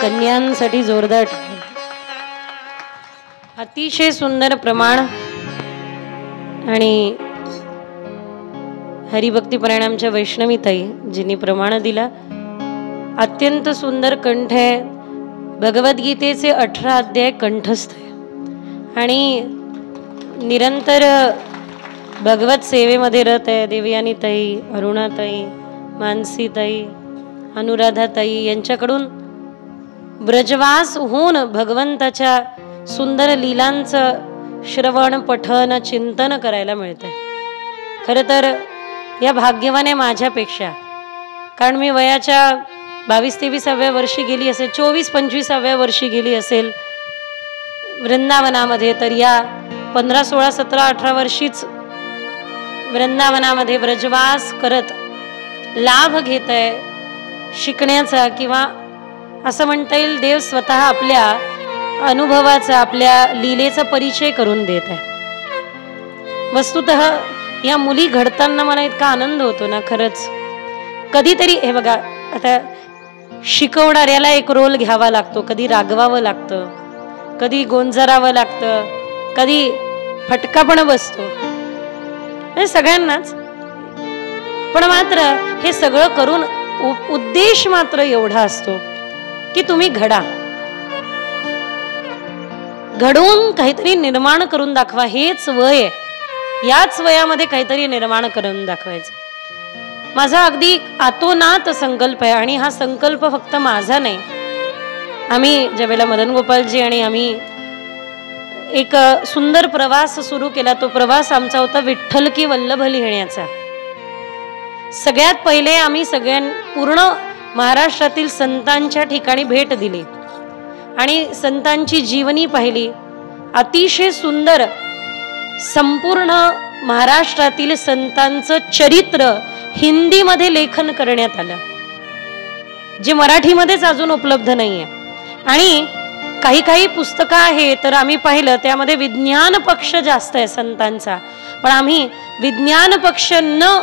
कन्यांसाठी जोरदार अतिशय सुंदर प्रमाण आणि हरिभक्ती परिणामच्या वैष्णवीताई जिनी प्रमाण दिला, अत्यंत सुंदर कंठ आहे. भगवद्गीतेचे 18 अध्याय कंठस्थ आहे आणि निरंतर भगवत सेवेमध्ये रत आहे. देवयानीताई, अरुणाताई, मानसीताई, अनुराधाताई यांच्याकडून ब्रजवास होऊन भगवंताच्या सुंदर लीलांचं श्रवण, पठन, चिंतन करायला मिळतंय. खरं तर या भाग्यवान आहे माझ्यापेक्षा, कारण मी वयाच्या 22-23व्या वर्षी गेली असेल, 24-25व्या वर्षी गेली असेल वृंदावनामध्ये. तर या 15, 16, 17, 18 वर्षीच वृंदावनामध्ये ब्रजवास करत लाभ घेत आहे शिकण्याचा, किंवा असं म्हणता येईल देव स्वतः आपल्या अनुभवाचा, आपल्या लीलेचा परिचय करून देत आहे. वस्तुतः या मुली घडताना मला इतका आनंद होतो ना, खरंच. कधीतरी हे बघा, आता शिकवणाऱ्याला एक रोल घ्यावा लागतो, कधी रागवावं लागतं, कधी गोंजरावं लागतं, कधी फटका पण बसतो, म्हणजे सगळ्यांनाच. पण मात्र हे सगळं करून उद्देश मात्र एवढा असतो की तुम्ही घडा, घडून काहीतरी निर्माण करून दाखवा. हेच वय आहे, याच वयामध्ये काहीतरी निर्माण करून दाखवायचं. माझा अगदी आतोनात संकल्प आहे आणि हा संकल्प फक्त माझा नाही. आम्ही ज्यावेळेला मदन गोपालजी आणि आम्ही एक सुंदर प्रवास सुरू केला, तो प्रवास आमचा होता विठ्ठल की वल्लभ लिहिण्याचा. सगळ्यात पहिले आम्ही पूर्ण महाराष्ट्रातील संतांच्या ठिकाणी भेट दिली आणि संतांची जीवनी पाहिली. अतिशय सुंदर संपूर्ण महाराष्ट्रातील संतांचं चरित्र हिंदीमध्ये लेखन करण्यात आलं, जे मराठीमध्येच अजून उपलब्ध नाहीये. आणि काही काही पुस्तकं आहे तर आम्ही पाहिलं त्यामध्ये विज्ञान पक्ष जास्त आहे संतांचा, पण आम्ही विज्ञान पक्ष न,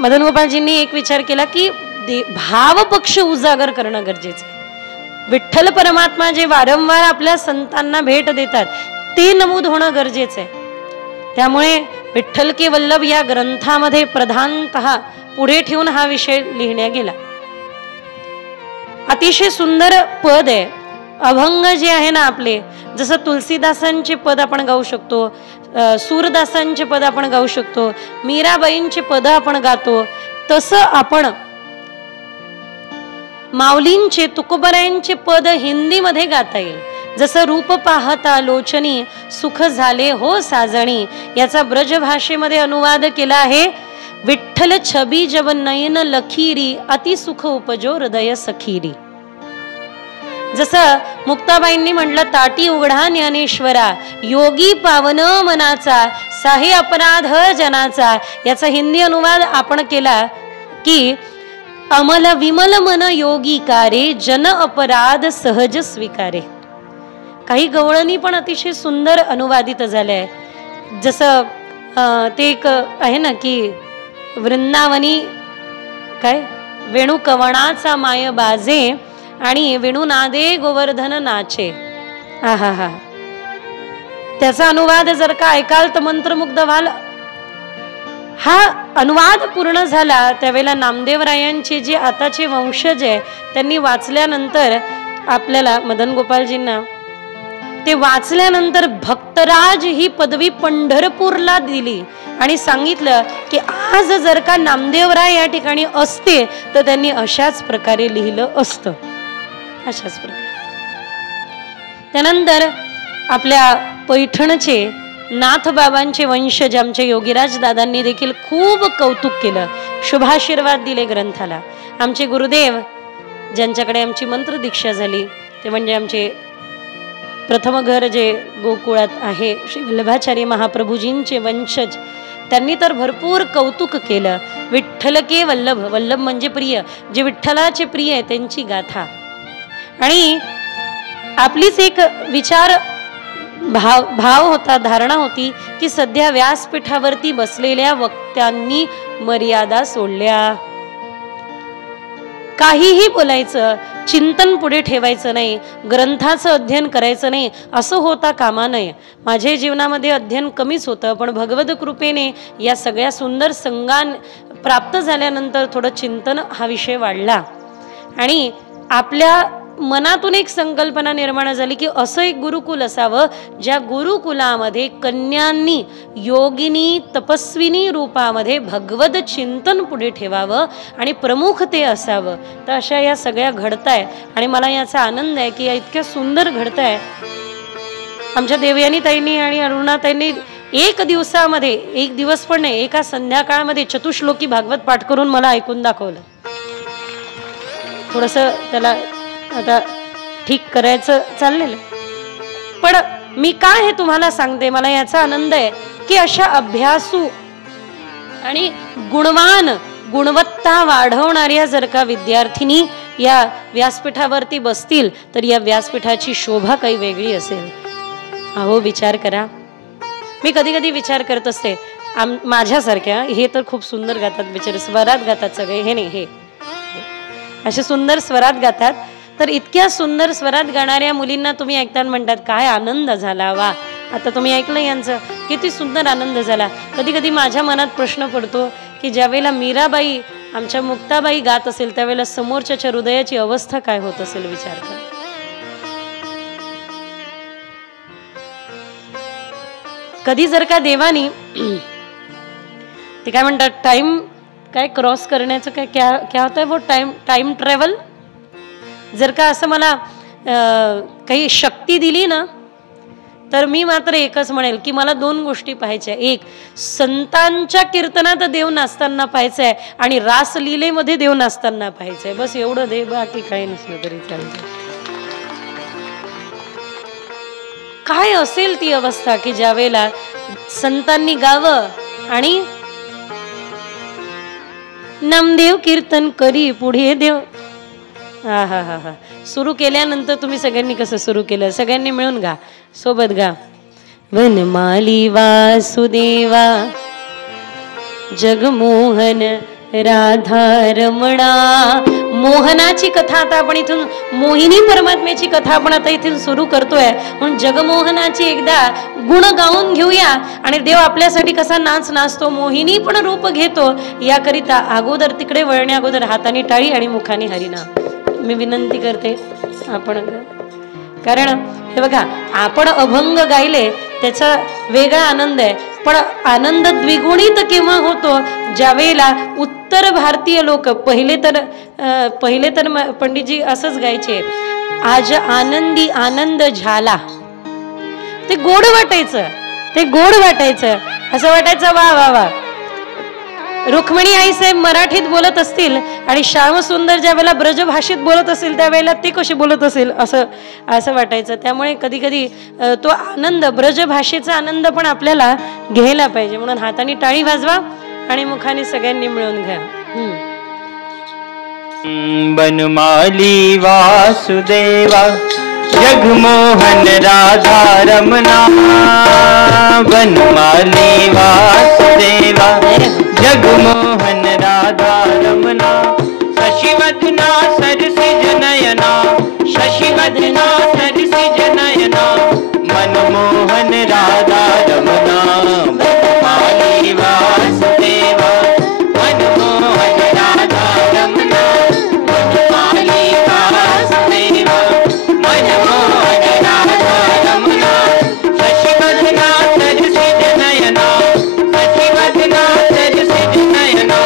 मदन गोपालजींनी एक विचार केला की भाव पक्ष उजागर करणं गरजेचं आहे. विठ्ठल परमात्मा जे वारंवार आपल्या संतांना भेट देतात ते नमूद होणं गरजेचं आहे. त्यामुळे विठ्ठल की वल्लभ या ग्रंथामध्ये प्रधानतः पुढे ठेवून हा विषय लिहिण्यात गेला. अतिशय सुंदर पद आहे. अभंग जे आहे ना आपले, जसं तुलसीदासांचे पद आपण गाऊ शकतो, सूरदासांचे पद आपण गाऊ शकतो, मीराबाईंचे पद आपण गातो, तसं आपण माऊलींचे, तुकोबरायांचे पद हिंदीमध्ये गाता येईल. जसं रूप पाहता लोचनी सुख झाले हो साजणी, याचा ब्रज भाषेमध्ये अनुवाद केला आहे. विठ्ठल छबी जब नयन लखीरी, अति सुख उपजो हृदय सखीरी. जसं मुक्ताबाईंनी म्हटलं, ताटी उघडा ज्ञानेश्वरा, योगी पावन मनाचा, साहे अपराध जनाचा. याचा हिंदी अनुवाद आपण केला की अमल विमल मन योगी कारे, जन अपराध सहज स्वीकारे. काही गवळणी पण अतिशय सुंदर अनुवादित झाल्या. जसं ते एक आहे ना की वृंदावनी काय वेणू कवणाचा माय बाजे आणि वेणू नादे गोवर्धन नाचे. हा, त्याचा अनुवाद जर का ऐकाल तर मंत्रमुग्ध व्हाल. हा अनुवाद पूर्ण झाला त्यावेळेला नामदेवरायांचे जे आताचे वंशज आहे त्यांनी वाचल्यानंतर आपल्याला मदन गोपालजींना ते वाचल्यानंतर भक्तराज ही पदवी पंढरपूरला दिली आणि सांगितलं की आज जर का नामदेवराय या ठिकाणी असते तर त्यांनी अशाच प्रकारे लिहिलं असतं, अशाच प्रकारे. त्यानंतर आपल्या पैठणचे नाथबाबांचे वंशज आमच्या योगीराज दादांनी देखील खूप कौतुक केलं, शुभाशीर्वाद दिले ग्रंथाला. आमचे गुरुदेव ज्यांच्याकडे आमची मंत्र दीक्षा झाली ते म्हणजे आमचे प्रथम घर जे गोकुळात आहे श्री वल्लभाचार्य महाप्रभूजींचे वंशज, त्यांनी तर भरपूर कौतुक केलं. विठ्ठल के वल्लभ, वल्लभ म्हणजे प्रिय, जे विठ्ठलाचे प्रिय आहे त्यांची गाथा. आणि आपलीच एक विचार भाव होता, धारणा होती की सध्या व्यासपीठावरती बसलेल्या वक्त्यांनी मर्यादा सोडल्या. काहीही बोलायचं, चिंतन पुढे ठेवायचं नाही, ग्रंथाचं अध्ययन करायचं नाही असं होता कामा नये. माझ्या जीवनामध्ये अध्ययन कमीच होतं, पण भगवत कृपेने या सगळ्या सुंदर संगान प्राप्त झाल्यानंतर थोडं चिंतन हा विषय वाढला आणि आपल्या मनातून एक संकल्पना निर्माण झाली की असं एक गुरुकुल असावं ज्या गुरुकुलामध्ये कन्यांनी योगिनी तपस्विनी रूपामध्ये भगवत चिंतन पुढे ठेवावं आणि प्रमुख ते असावं. तर अशा या सगळ्या घडताय आणि मला याचा आनंद आहे की या इतक्या सुंदर घडताय. आमच्या देवयानी ताईंनी आणि अरुणाताईंनी एक दिवसामध्ये, एक दिवस पण नाही, एका संध्याकाळमध्ये चतुश्लोकी भागवत पाठ करून मला ऐकून दाखवलं. थोडंसं त्याला आता ठीक करायचं चाललेलं, पण मी काय हे तुम्हाला सांगते, मला याचा आनंद आहे की अशा अभ्यासू आणि गुणवान, गुणवत्ता वाढवणाऱ्या जर का विद्यार्थिनी या व्यासपीठावरती बसतील तर या व्यासपीठाची शोभा काही वेगळी असेल. अहो विचार करा, मी कधी कधी विचार करत असते, माझ्यासारख्या हे तर खूप सुंदर गातात बिचारे, स्वरात गातात सगळे, हे नाही, हे असे सुंदर स्वरात गातात. तर इतक्या सुंदर स्वरात गाणाऱ्या मुलींना तुम्ही ऐकताना म्हणतात काय आनंद झाला, वा. आता तुम्ही ऐकलं यांचं, किती सुंदर आनंद झाला. कधी कधी माझ्या मनात प्रश्न पडतो की ज्यावेळेला मीराबाई, आमच्या मुक्ताबाई गात असेल त्यावेळेला समोरच्या हृदयाची अवस्था काय होत असेल, विचार कर. कधी जर का देवानी ते काय म्हणतात, टाइम काय क्रॉस करण्याचं काय क्या होतं वो टाइम ट्रॅव्हल, जर का असं मला काही शक्ती दिली ना तर मी मात्र एकच म्हणेल की मला दोन गोष्टी पाहायच्या. एक, संतांच्या कीर्तनात देव नाचताना पाहायचंय आणि रासलीलेमध्ये देव नाचताना पाहायचंय. बस एवढं दे, बाकी काही नसलं तरी चालतं. काय असेल ती अवस्था की ज्यावेळेला संतांनी गावं आणि नामदेव कीर्तन करी पुढे देव. हा हा हा हा सुरू केल्यानंतर तुम्ही सगळ्यांनी कसं सुरू केलं, सगळ्यांनी मिळून गा, सोबत गा. वनमाली वासुदेवा जगमोहन राधा रमणा. मोहनाची कथा आता आपण इथून, मोहिनी परमात्म्याची कथा आपण आता इथून सुरू करतोय, म्हणून जगमोहनाची एकदा गुण गाऊन घेऊया आणि देव आपल्यासाठी कसा नाचतो, मोहिनी पण रूप घेतो, याकरिता अगोदर तिकडे वळण्या अगोदर हाताने टाळी आणि मुखाने हरिनाम मी विनंती करते आपण. कारण हे बघा, आपण अभंग गायले त्याचा वेगळा आनंद आहे, पण आनंद द्विगुणित केव्हा होतो ज्यावेळेला उत्तर भारतीय लोक, पहिले तर पंडितजी असंच गायचे, आज आनंदी आनंद झाला. ते गोड वाटायचं, असं वाटायचं वा वा वा. रुक्मिणी आई साहेब मराठीत बोलत असतील आणि श्यामसुंदर ज्या वेळेला ब्रजभाषेत बोलत असेल त्यावेळेला ते कसे बोलत असेल असं वाटायचं. त्यामुळे कधी कधी तो आनंद, ब्रजभाषेचा आनंद पण आपल्याला घ्यायला पाहिजे. म्हणून हाताने टाळी वाजवा आणि मुखाने सगळ्यांनी मिळून घ्या. बनमाली वासुदेवा जगमोहन राधा रमणा. बनमाली वासुदेवा जगमोहन राधा रमणा. शशिवदना सरसिज नयना, शशिवदना सरसिज नयना, मनमोहन राधा रमणा. बनमाली वासुदेवा मनमोहन राधा रमणा. बनमाली वासुदेवा मनमोहन राधा रमणा. शशिवदना सरसिज नयना, शशिवदना सरसिज नयना,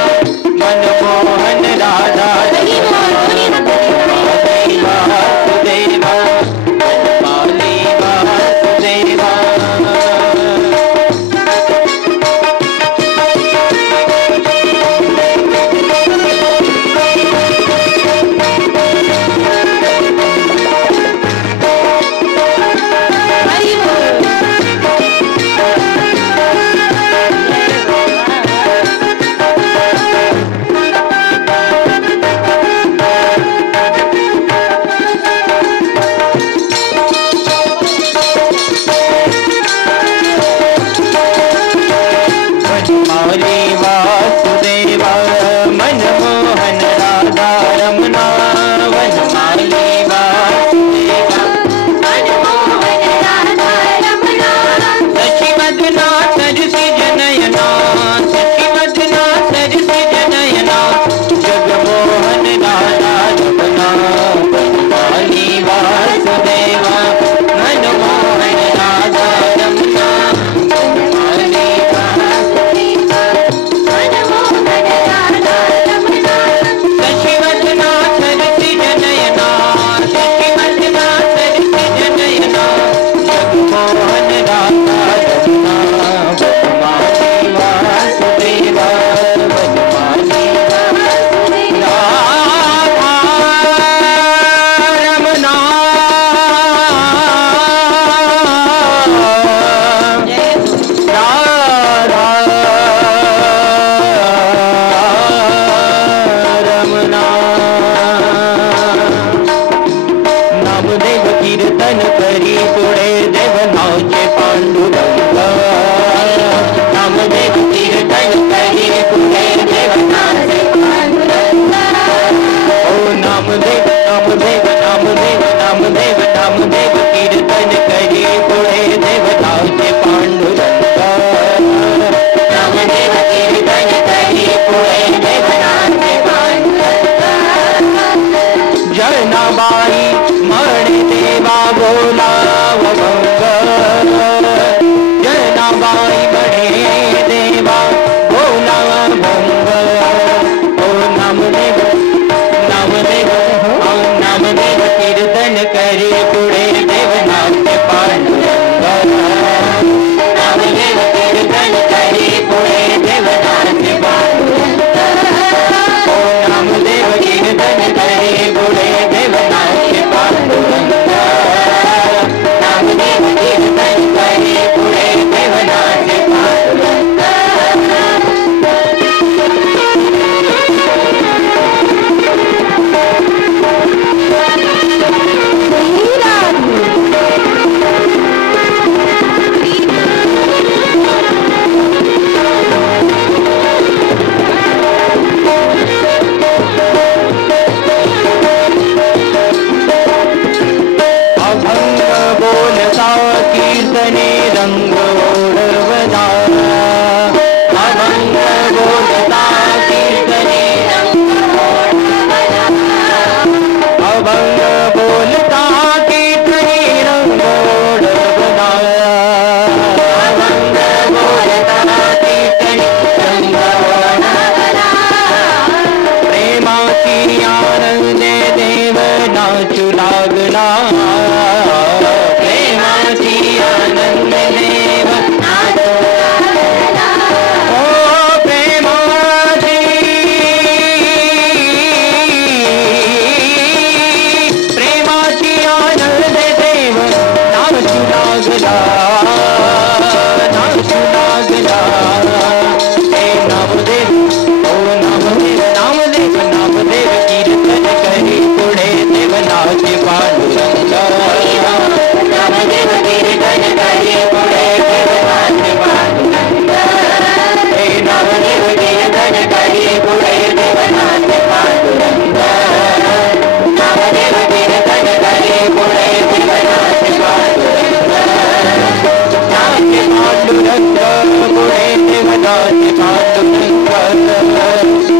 नाचे पांडुरंग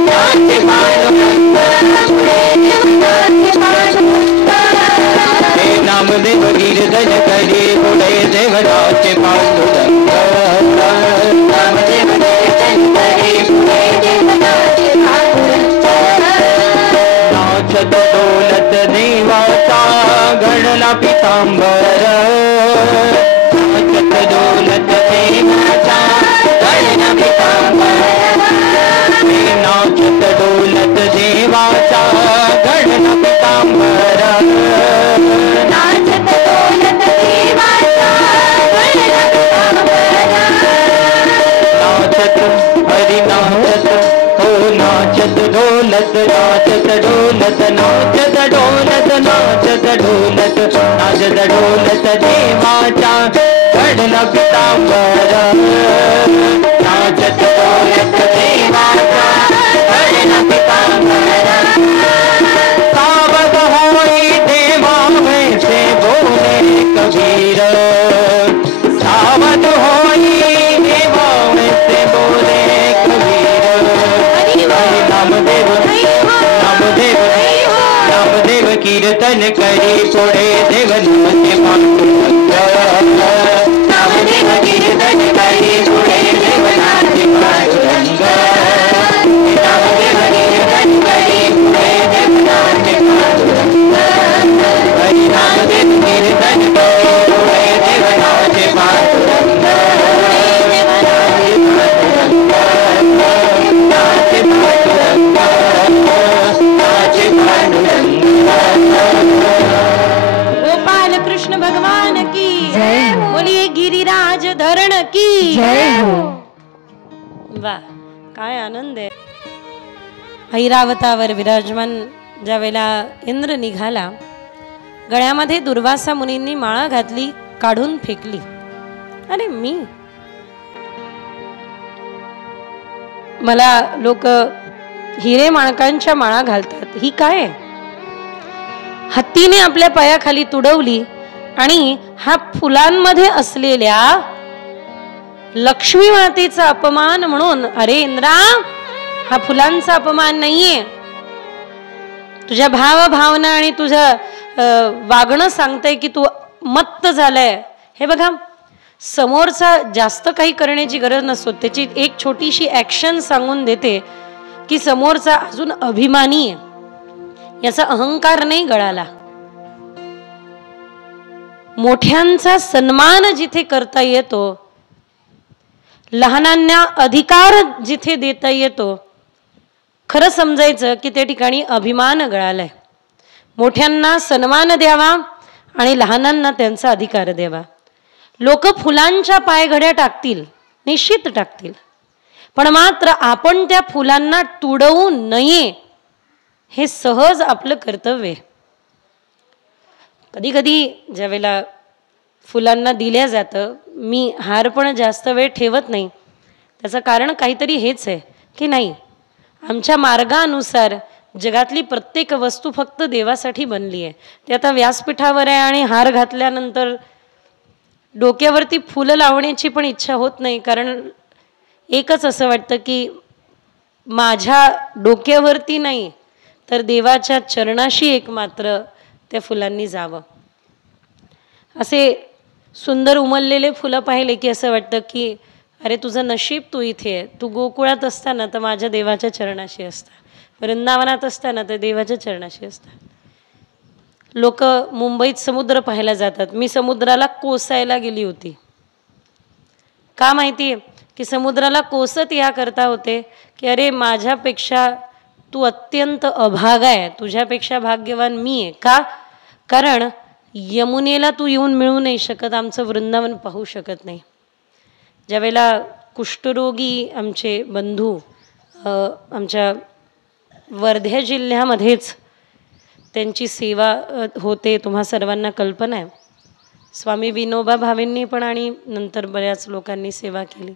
नाचे पांडुरंग हे नामदेव गिरधर करी पुढे देव नाचे पांडुरंग नामदेव गिरधर करी पुढे देव नाचे पांडुरंग नाचत डोलत देवाचा घडला पितांबर नाचत डोलत देवाचा घडला पितांबर नाचत डोलत देवाचा घडला पितांबर नाचत डोलत देवाचा घडला पितांबर नाचत हरी नाचत हो नाचत डोलत नाचत डोलत नाचत डोलत नाचत डोलत नाचत डोलत देवाचा घडला पितांबर नाचत डोलत देवाचा घडला पितांबर सावध होई देवा वैसे बोले कबीर सावध होई देवा वैसे बोले कबीर नामदेव नामदेव नामदेव कीर्तन करी पुढे देव नाचे पांडुरंग नामदेव कीर्तन करी पुढे देव नाचे पांडुरंग नामदेव कीर्तन करी पुढे देव नाचे पांडुरंग हरी नामदेव कीर्तन करी पुढे देव नाचे पांडुरंग नाचे पांडुरंग नाचे पांडुरंग गोपाल कृष्ण भगवान की जय हो, बोलिए गिरिराज धरण की जय हो। वा काय आनंद आहे। ऐरावतावर विराजमान ज्या वेळेला इंद्र निघाला, गळ्यामध्ये दुर्वासा मुनींनी माळा घातली, काढून फेकली। अरे मी मला लोक हिरे माणकांच्या माळा घालतात, ही काय? हत्तीने आपल्या पायाखाली तुडवली आणि हा फुलांमध्ये असलेल्या लक्ष्मी मातेचा अपमान म्हणून, अरे इंद्रा हा फुलांचा अपमान नाहीये, तुझ्या भाव भावना आणि तुझं वागणं सांगतंय की तू मत्त झालाय। हे बघा, समोरचा जास्त काही करण्याची गरज नसतो, त्याची एक छोटीशी ऍक्शन सांगून देते की समोरचा अजून अभिमानी आहे, याचा अहंकार नाही गळाला। मोठ्यांचा सन्मान जिथे करता येतो, लहानांना अधिकार जिथे देता येतो, खरं समजायचं की त्या ठिकाणी अभिमान गळालाय। मोठ्यांना सन्मान द्यावा आणि लहानांना त्यांचा अधिकार द्यावा। लोक फुलांच्या पायघड्या टाकतील, निश्चित टाकतील, पण मात्र आपण त्या फुलांना तुडवू नये, हे सहज आपलं कर्तव्य आहे। कधी कधी ज्या वेळेला फुलांना दिल्या जातं, मी हार पण जास्त वेळ ठेवत नाही, त्याचं कारण काहीतरी हेच आहे की नाही, आमच्या मार्गानुसार जगातली प्रत्येक वस्तू फक्त देवासाठी बनली आहे। ते आता व्यासपीठावर आहे आणि हार घातल्यानंतर डोक्यावरती फुलं लावण्याची पण इच्छा होत नाही, कारण एकच असं वाटतं की माझ्या डोक्यावरती नाही तर देवाच्या चरणाशी एक मात्र त्या फुलांनी जावं। असे सुंदर उमललेले फुलं पाहिले की असं वाटतं की अरे तुझं नशीब तू इथे आहे, तू गोकुळात असताना तर माझ्या देवाच्या चरणाशी असता, वृंदावनात असताना तर देवाच्या चरणाशी असता। लोक मुंबईत समुद्र पाहायला जातात, मी समुद्राला कोसायला गेली होती। का माहिती आहे की समुद्राला कोसत या करता होते की अरे माझ्यापेक्षा तू अत्यंत अभागा आहे, तुझ्यापेक्षा भाग्यवान मी आहे। का? कारण यमुनेला तू येऊन मिळू नाही शकत, आमचं वृंदावन पाहू शकत नाही। ज्यावेळेला कुष्ठरोगी आमचे बंधू आमच्या वर्धा जिल्ह्यामध्येच त्यांची सेवा होते, तुम्हा सर्वांना कल्पना आहे। स्वामी विनोबा भावेंनी पण आणि नंतर बऱ्याच लोकांनी सेवा केली।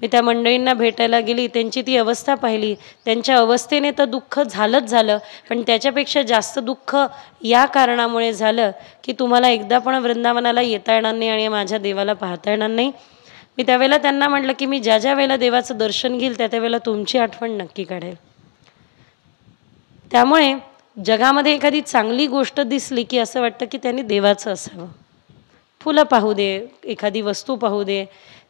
मी त्या मंडळींना भेटायला गेली, त्यांची ती अवस्था पाहिली। त्यांच्या अवस्थेने तर दुःख झालंच झालं, पण त्याच्यापेक्षा जास्त दुःख या कारणामुळे झालं की तुम्हाला एकदा पण वृंदावनाला येता येणार नाही आणि माझ्या देवाला पाहता येणार नाही। मी त्यावेळेला त्यांना म्हटलं की मी ज्या ज्या वेळेला देवाचं दर्शन घेईल त्या त्यावेळेला तुमची आठवण नक्की काढेल. त्यामुळे जगामध्ये एखादी चांगली गोष्ट दिसली की असं वाटतं की त्यांनी देवाचं असावं. फुलं पाहू दे, एखादी वस्तू पाहू दे,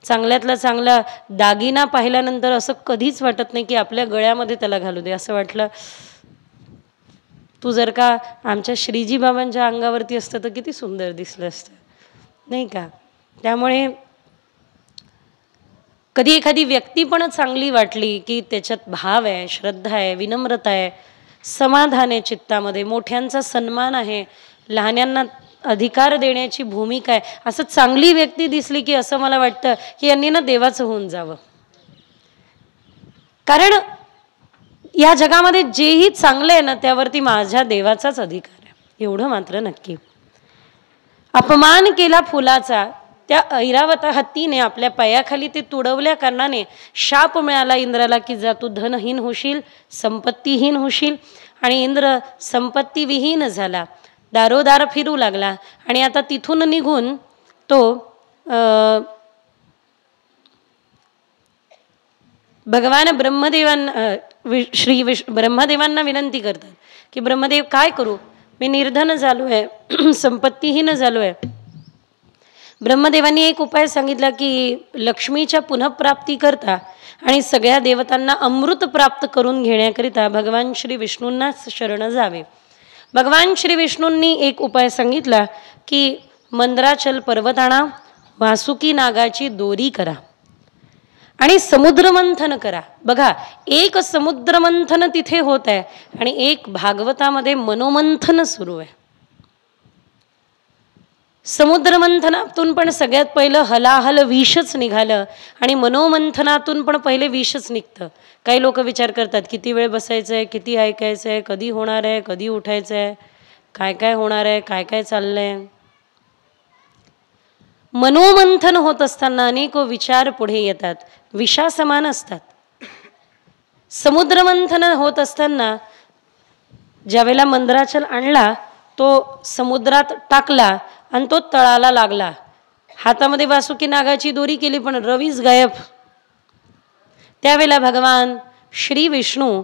चांगल्यातला चांगला दागिना पाहिल्यानंतर असं कधीच वाटत नाही की आपल्या गळ्यामध्ये त्याला घालू दे. असं वाटलं तू जर का आमच्या श्रीजी बाबांच्या अंगावरती असतं तर किती सुंदर दिसलं असतं, नाही का. त्यामुळे कधी एखादी व्यक्ती पण चांगली वाटली की त्याच्यात भाव आहे, श्रद्धा आहे, विनम्रता आहे, समाधान आहे चित्तामध्ये, मोठ्यांचा सन्मान आहे, लहान्यांना अधिकार देण्याची भूमिका आहे, असं चांगली व्यक्ती दिसली की असं मला वाटतं की यांनी ना देवाचं होऊन जावं. कारण या जगामध्ये जेही चांगलं आहे ना त्यावरती माझ्या देवाचाच अधिकार आहे, एवढं मात्र नक्की. अपमान केला फुलाचा, त्या ऐरावत हत्तीने आपल्या पायाखाली ते तुडवल्या कारणाने शाप मिळाला इंद्राला की जा तू धनहीन होशील, संपत्तीहीन होशील. आणि इंद्र संपत्तीविहीन झाला, दारोदार फिरू लागला. आणि आता तिथून निघून तो भगवान ब्रह्मदेवांना विनंती करतात की ब्रह्मदेव काय करू, मी निर्धन झालो आहे, संपत्तीहीन झालो आहे. ब्रह्मदेवांनी एक उपाय सांगितला की लक्ष्मीच्या पुनःप्राप्ती करता आणि सगळ्या देवतांना अमृत प्राप्त करून घेण्याकरिता भगवान श्री विष्णूंना शरण जावे. भगवान श्री विष्णूंनी एक उपाय सांगितला की मंद्राचल पर्वत आणा, वासुकी नागाची दोरी करा आणि समुद्रमंथन करा. बघा, एक समुद्रमंथन तिथे होत आहे आणि एक भागवतामध्ये मनोमंथन सुरू आहे. समुद्रमंथनातून पण सगळ्यात पहिलं हलाहल विषच निघालं आणि मनोमंथनातून पण पहिले विषच निघतं. काही लोक विचार करतात किती वेळ बसायचं आहे, किती ऐकायचं आहे, कधी होणार आहे, कधी उठायचं आहे, काय काय होणार आहे, काय काय चाललंय. मनोमंथन होत असताना अनेक विचार पुढे येतात, विषासमान असतात. समुद्रमंथन होत असताना ज्यावेळेला मंद्राचल आणला तो समुद्रात टाकला आणि तो तळाला लागला. हातामध्ये वासुकी नागाची दोरी केली पण रवीच गायब. त्यावेळेला भगवान श्री विष्णू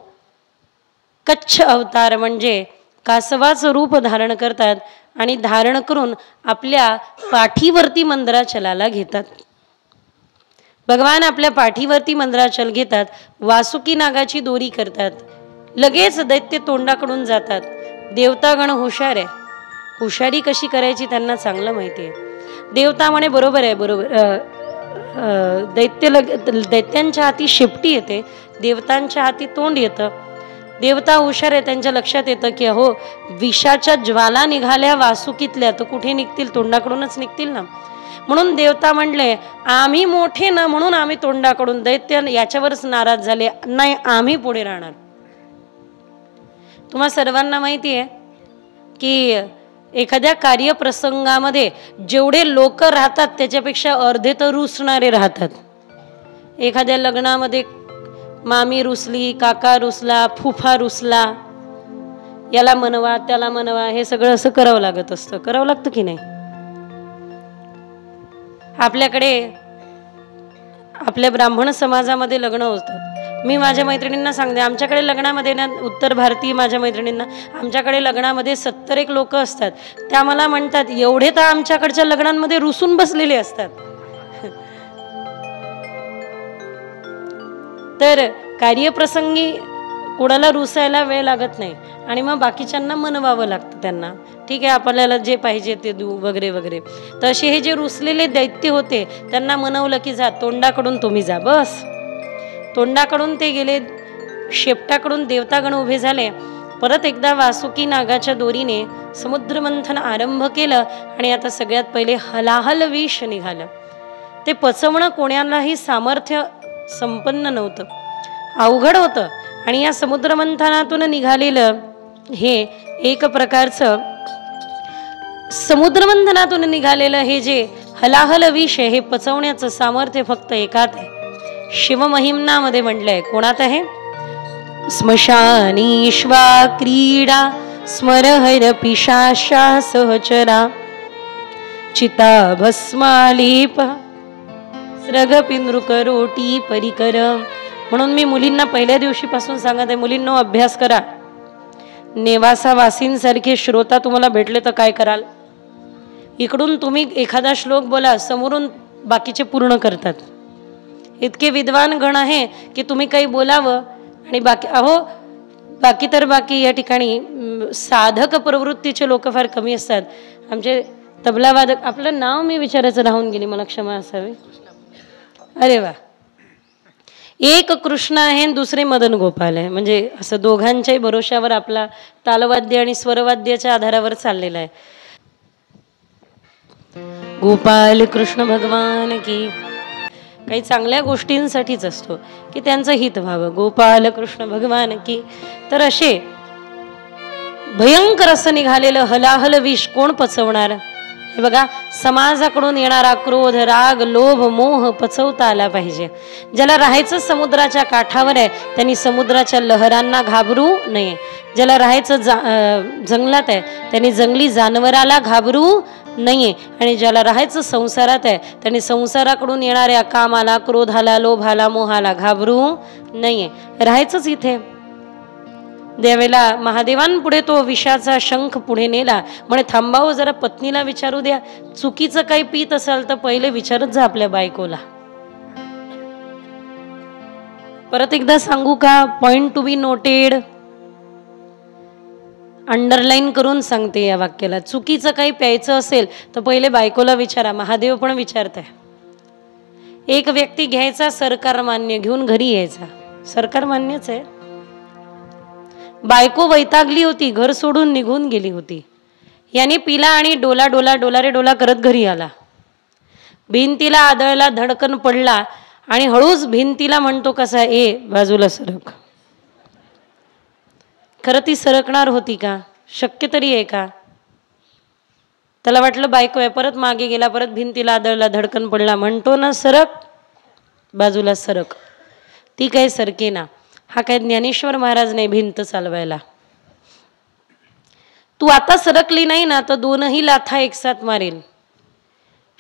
कच्छ अवतार म्हणजे कासवाचं रूप धारण करतात आणि धारण करून आपल्या पाठीवरती मंद्राचलाला घेतात. भगवान आपल्या पाठीवरती मंद्राचल घेतात, वासुकी नागाची दोरी करतात, लगेच दैत्य तोंडाकडून जातात. देवतागण हुशार आहे, हुशारी कशी करायची त्यांना चांगलं माहिती आहे. देवता म्हणे बरोबर आहे, बरोबर. दैत्यांच्या हाती शेपटी येते, देवतांच्या हाती तोंड येतं. देवता हुशार आहे, त्यांच्या लक्षात येतं की अहो विषाच्या ज्वाला निघाल्या वासुकीतल्या तर कुठे निघतील, तोंडाकडूनच निघतील ना. म्हणून देवता म्हणले आम्ही मोठे ना म्हणून आम्ही तोंडाकडून, दैत्य याच्यावरच नाराज झाले, नाही आम्ही पुढे राहणार. तुम्हा सर्वांना माहिती आहे की एखाद्या कार्यप्रसंगामध्ये जेवढे लोक राहतात त्याच्यापेक्षा अर्धे तर रुसणारे राहतात. एखाद्या लग्नामध्ये मामी रुसली, काका रुसला, फुफा रुसला, याला मनवा त्याला मनवा, हे सगळं असं करावं लागत असतं. करावं लागतं की नाही. आपल्याकडे आपल्या ब्राह्मण समाजामध्ये लग्न होतं. मी माझ्या मैत्रिणींना सांगते आमच्याकडे लग्नामध्ये ना, उत्तर भारतीय माझ्या मैत्रिणींना, आमच्याकडे लग्नामध्ये 70 लोक असतात. त्या मला म्हणतात एवढे तर आमच्याकडच्या लग्नांमध्ये रुसून बसलेले असतात. तर कार्यप्रसंगी कोणाला रुसायला वेळ लागत नाही आणि मग बाकीच्यांना मनवावं लागतं त्यांना. ठीक आहे आपल्याला जे पाहिजे ते देऊ वगैरे वगैरे. तर असे हे जे रुसलेले दैत्य होते त्यांना मनवलं की जा तोंडाकडून तुम्ही जा. बस तोंडाकडून ते गेले, शेपटाकडून देवतागण उभे झाले. परत एकदा वासुकी नागाच्या दोरीने समुद्रमंथन आरंभ केलं आणि आता सगळ्यात पहिले हलाहल विष निघालं. ते पचवणं कोणालाही सामर्थ्य संपन्न नव्हतं, अवघड होतं. आणि या समुद्रमंथनातून निघालेलं हे एक प्रकारचं समुद्रमंथनातून निघालेलं हे जे हलाहल विष आहे हे पचवण्याचं सामर्थ्य फक्त एकात आहे. शिवमहिम्नामध्ये म्हटलंय. कोणात आहे? स्मशानीश्वा क्रीडा स्मरहर पिशाशा सहचरा चिता भस्मालीप स्रग पिंद्रुक रोटी परिकर. म्हणून मी मुलींना पहिल्या दिवशीपासून सांगत आहे, मुलींनो अभ्यास करा. नेवासा वासींसारखे श्रोता तुम्हाला भेटले तर काय कराल? इकडून तुम्ही एखादा श्लोक बोला, समोरून बाकीचे पूर्ण करतात. इतके विद्वान गण आहे की तुम्ही काही बोलावं आणि बाकी तर बाकी या ठिकाणी साधक प्रवृत्तीचे लोक फार कमी असतात. आमचे तबलावादक, आपलं नाव मी विचारायचं राहून गेली, मला क्षमा असावी. अरे वा, एक कृष्ण आहे आणि दुसरे मदन गोपाल आहे. म्हणजे असं दोघांच्याही भरोशावर आपला तालवाद्य आणि स्वरवाद्याच्या आधारावर चाललेला आहे. गोपाल कृष्ण भगवान की. काही चांगल्या गोष्टींसाठीच असतो की त्यांचं हित व्हावं. गोपाल कृष्ण भगवान की. तर असे भयंकर असं निघालेलं हलाहल विष कोण पचवणार? हे बघा, समाजाकडून येणारा क्रोध, राग, लोभ, मोह पचवता आला पाहिजे. ज्याला राहायचं समुद्राच्या काठावर आहे त्यांनी समुद्राच्या लहरांना घाबरू नये. ज्याला राहायचं जंगलात आहे त्यांनी जंगली जनावराला घाबरू नाहीये. आणि ज्याला राहायचं संसारात आहे त्यांनी संसाराकडून येणाऱ्या कामाला, क्रोधाला, लोभाला, मोहाला घाबरू नाहीये. राहायचंच इथे. त्यावेळेला महादेवांपुढे तो विषाचा शंख पुढे नेला. म्हणे थांबावं जरा, पत्नीला विचारू द्या. चुकीचं काही पीत असाल तर पहिले विचारत जा आपल्या बायकोला. परत एकदा सांगू का? Point to be noted, underline करून सांगते या वाक्याला. चुकीचं काही प्यायचं असेल तर पहिले बायकोला विचारा. महादेव पण विचारताय. एक व्यक्ती घ्यायचा सरकार मान्य, घेऊन घरी यायचा. सरकार मान्यच आहे. बायको वैतागली होती, घर सोडून निघून गेली होती. याने पिला आणि डोला डोला डोला रे डोला करत घरी आला. भिंतीला आदळला, धडकन पडला आणि हळूच भिंतीला म्हणतो कसा, ए बाजूला सरक. खरं ती सरकणार होती का? शक्य तरी आहे का? त्याला वाटलं बायको आहे. परत मागे गेला, परत भिंतीला आदळला, धडकन पडला. म्हणतो ना सरक, बाजूला सरक. ती काय सरके ना. हा काय ज्ञानेश्वर महाराज नाही भिंत चालवायला. तू आता सरकली नाही ना तर दोनही लाथा एकसाथ मारेल.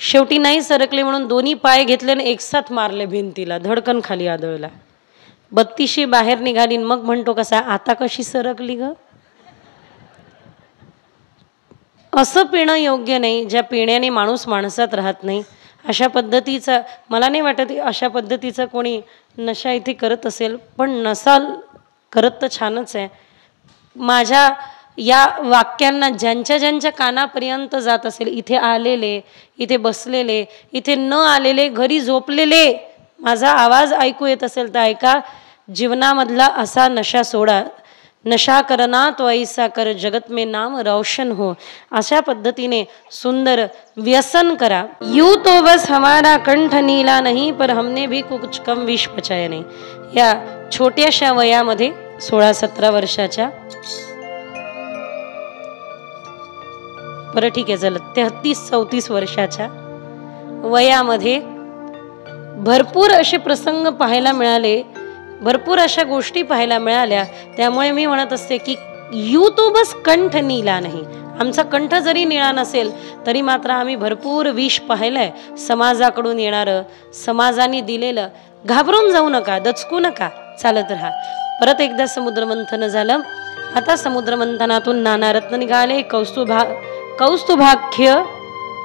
शेवटी नाही सरकले म्हणून दोन्ही पाय घेतले आणि एकसाथ मारले भिंतीला, धडकन खाली आदळला. 32 बाहेर निघाली. मग म्हणतो कसा, आता कशी सरकली ग? असं पिणं योग्य नाही ज्या पिण्याने माणूस माणसात राहत नाही. अशा पद्धतीचा मला नाही वाटत अशा पद्धतीचा कोणी नशा इथे करत असेल. पण नसाल करत तर छानच आहे. माझ्या या वाक्यांना ज्यांच्या ज्यांच्या कानापर्यंत जात असेल, इथे आलेले, इथे बसलेले, इथे न आलेले, घरी झोपलेले, माझा आवाज ऐकू येत असेल तर ऐका. जीवनामधला असा नशा सोडा. नशा करना तो ऐसा कर, जगत में नाम रोशन हो. अशा पद्धतीने सुंदर व्यसन करा. यू तो बस हमारा कंठ नीला नहीं, पर हमने भी कुछ कम विष पचाया नहीं. या छोट्याशा वयामध्ये 16-17 वर्षाच्या, बरं ठीक आहे चला 33-34 वर्षाच्या वयामध्ये भरपूर असे प्रसंग पाहायला मिळाले, भरपूर अशा गोष्टी पाहायला मिळाल्या. त्यामुळे मी म्हणत असते की यू तो बस कंठ नीला नाही. आमचा कंठ जरी निळा नसेल तरी मात्र आम्ही भरपूर विष पाहिलंय. समाजाकडून येणारं, समाजाने दिलेलं. घाबरून जाऊ नका, दचकू नका, चालत राहा. परत एकदा समुद्रमंथन झालं. आता समुद्रमंथनातून नाना रत्न निघाले. कौस्तुभाख्य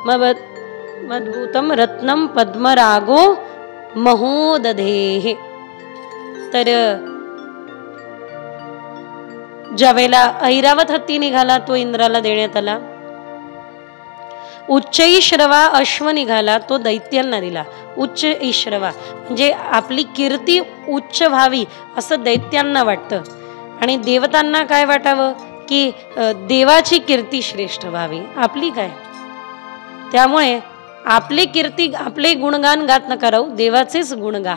मद्भूतम रत्नम पद्मरागो महोदधेः. तर ज्यावेळेला ऐरावत हत्ती निघाला तो इंद्राला देण्यात आला. उच्च ईश्रवा अश्व निघाला तो दैत्यांना दिला. उच्च ईश्रवा म्हणजे आपली कीर्ती उच्च व्हावी असं दैत्यांना वाटतं. आणि देवतांना काय वाटावं की देवाची कीर्ती श्रेष्ठ व्हावी, आपली काय. त्यामुळे आपली कीर्ती, आपले गुणगान गात नका राहू, देवाचेच गुण गा.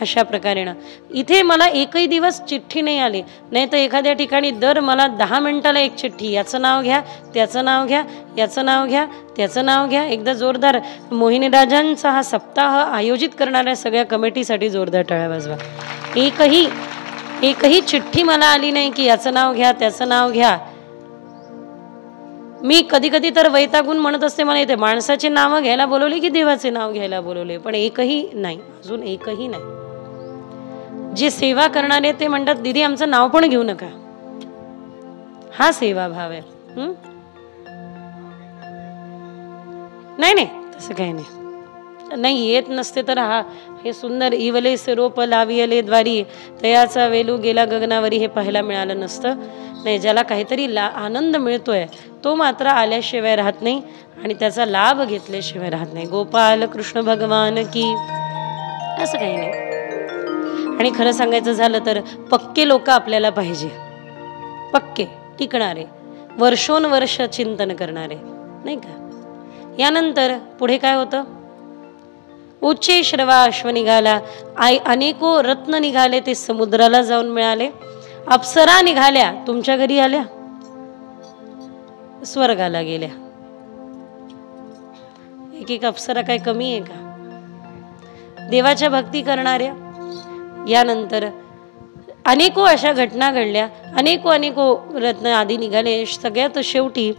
अशा प्रकारेनं इथे मला एकही दिवस चिठ्ठी नाही आली. नाही तर एखाद्या ठिकाणी दर मला 10 मिनिटाला एक चिठ्ठी, याचं नाव घ्या, त्याचं नाव घ्या, याचं नाव घ्या, त्याचं नाव घ्या. एकदा जोरदार मोहिनीराजांचा हा सप्ताह आयोजित करणाऱ्या सगळ्या कमिटीसाठी जोरदार टाळ्या वाजवा. एकही चिठ्ठी मला आली नाही की याचं नाव घ्या, त्याचं नाव घ्या. मी कधी कधी तर वैतागून म्हणत असते, मला इथे माणसाचे नाव घ्यायला बोलवले की देवाचे नाव घ्यायला बोलवले, पण एकही नाही, अजून एकही नाही. जे सेवा करणारे ते म्हणतात दीदी आमचं नाव पण घेऊ नका. हा सेवा भाव आहे. नाही नाही तसं काही नाही येत नसते तर हा हे सुंदर इवले रोप लावियले द्वारी तयाचा वेलू गेला गगनावरी हे पाहायला मिळालं नसतं. नाही, ज्याला काहीतरी आनंद मिळतोय तो मात्र आल्याशिवाय राहत नाही आणि त्याचा लाभ घेतल्याशिवाय राहत नाही. गोपाल कृष्ण भगवान की. असं काही नाही. आणि खरं सांगायचं झालं तर पक्के लोक आपल्याला पाहिजे, पक्के टिकणारे, वर्षोनवर्ष चिंतन करणारे, नाही का. यानंतर पुढे काय होतं, उच्चे श्रवा अश्व निघाला, अनेको रत्न निघाले ते समुद्राला जाऊन मिळाले. अप्सरा निघाल्या तुमच्या घरी आल्या, स्वर्गाला गेल्या. एक एक अप्सरा काय कमी आहे का देवाच्या भक्ती करणाऱ्या. यानंतर अनेको अशा घटना घडल्या, अनेको रत्न आदी निघाले. सगळ्यात शेवटी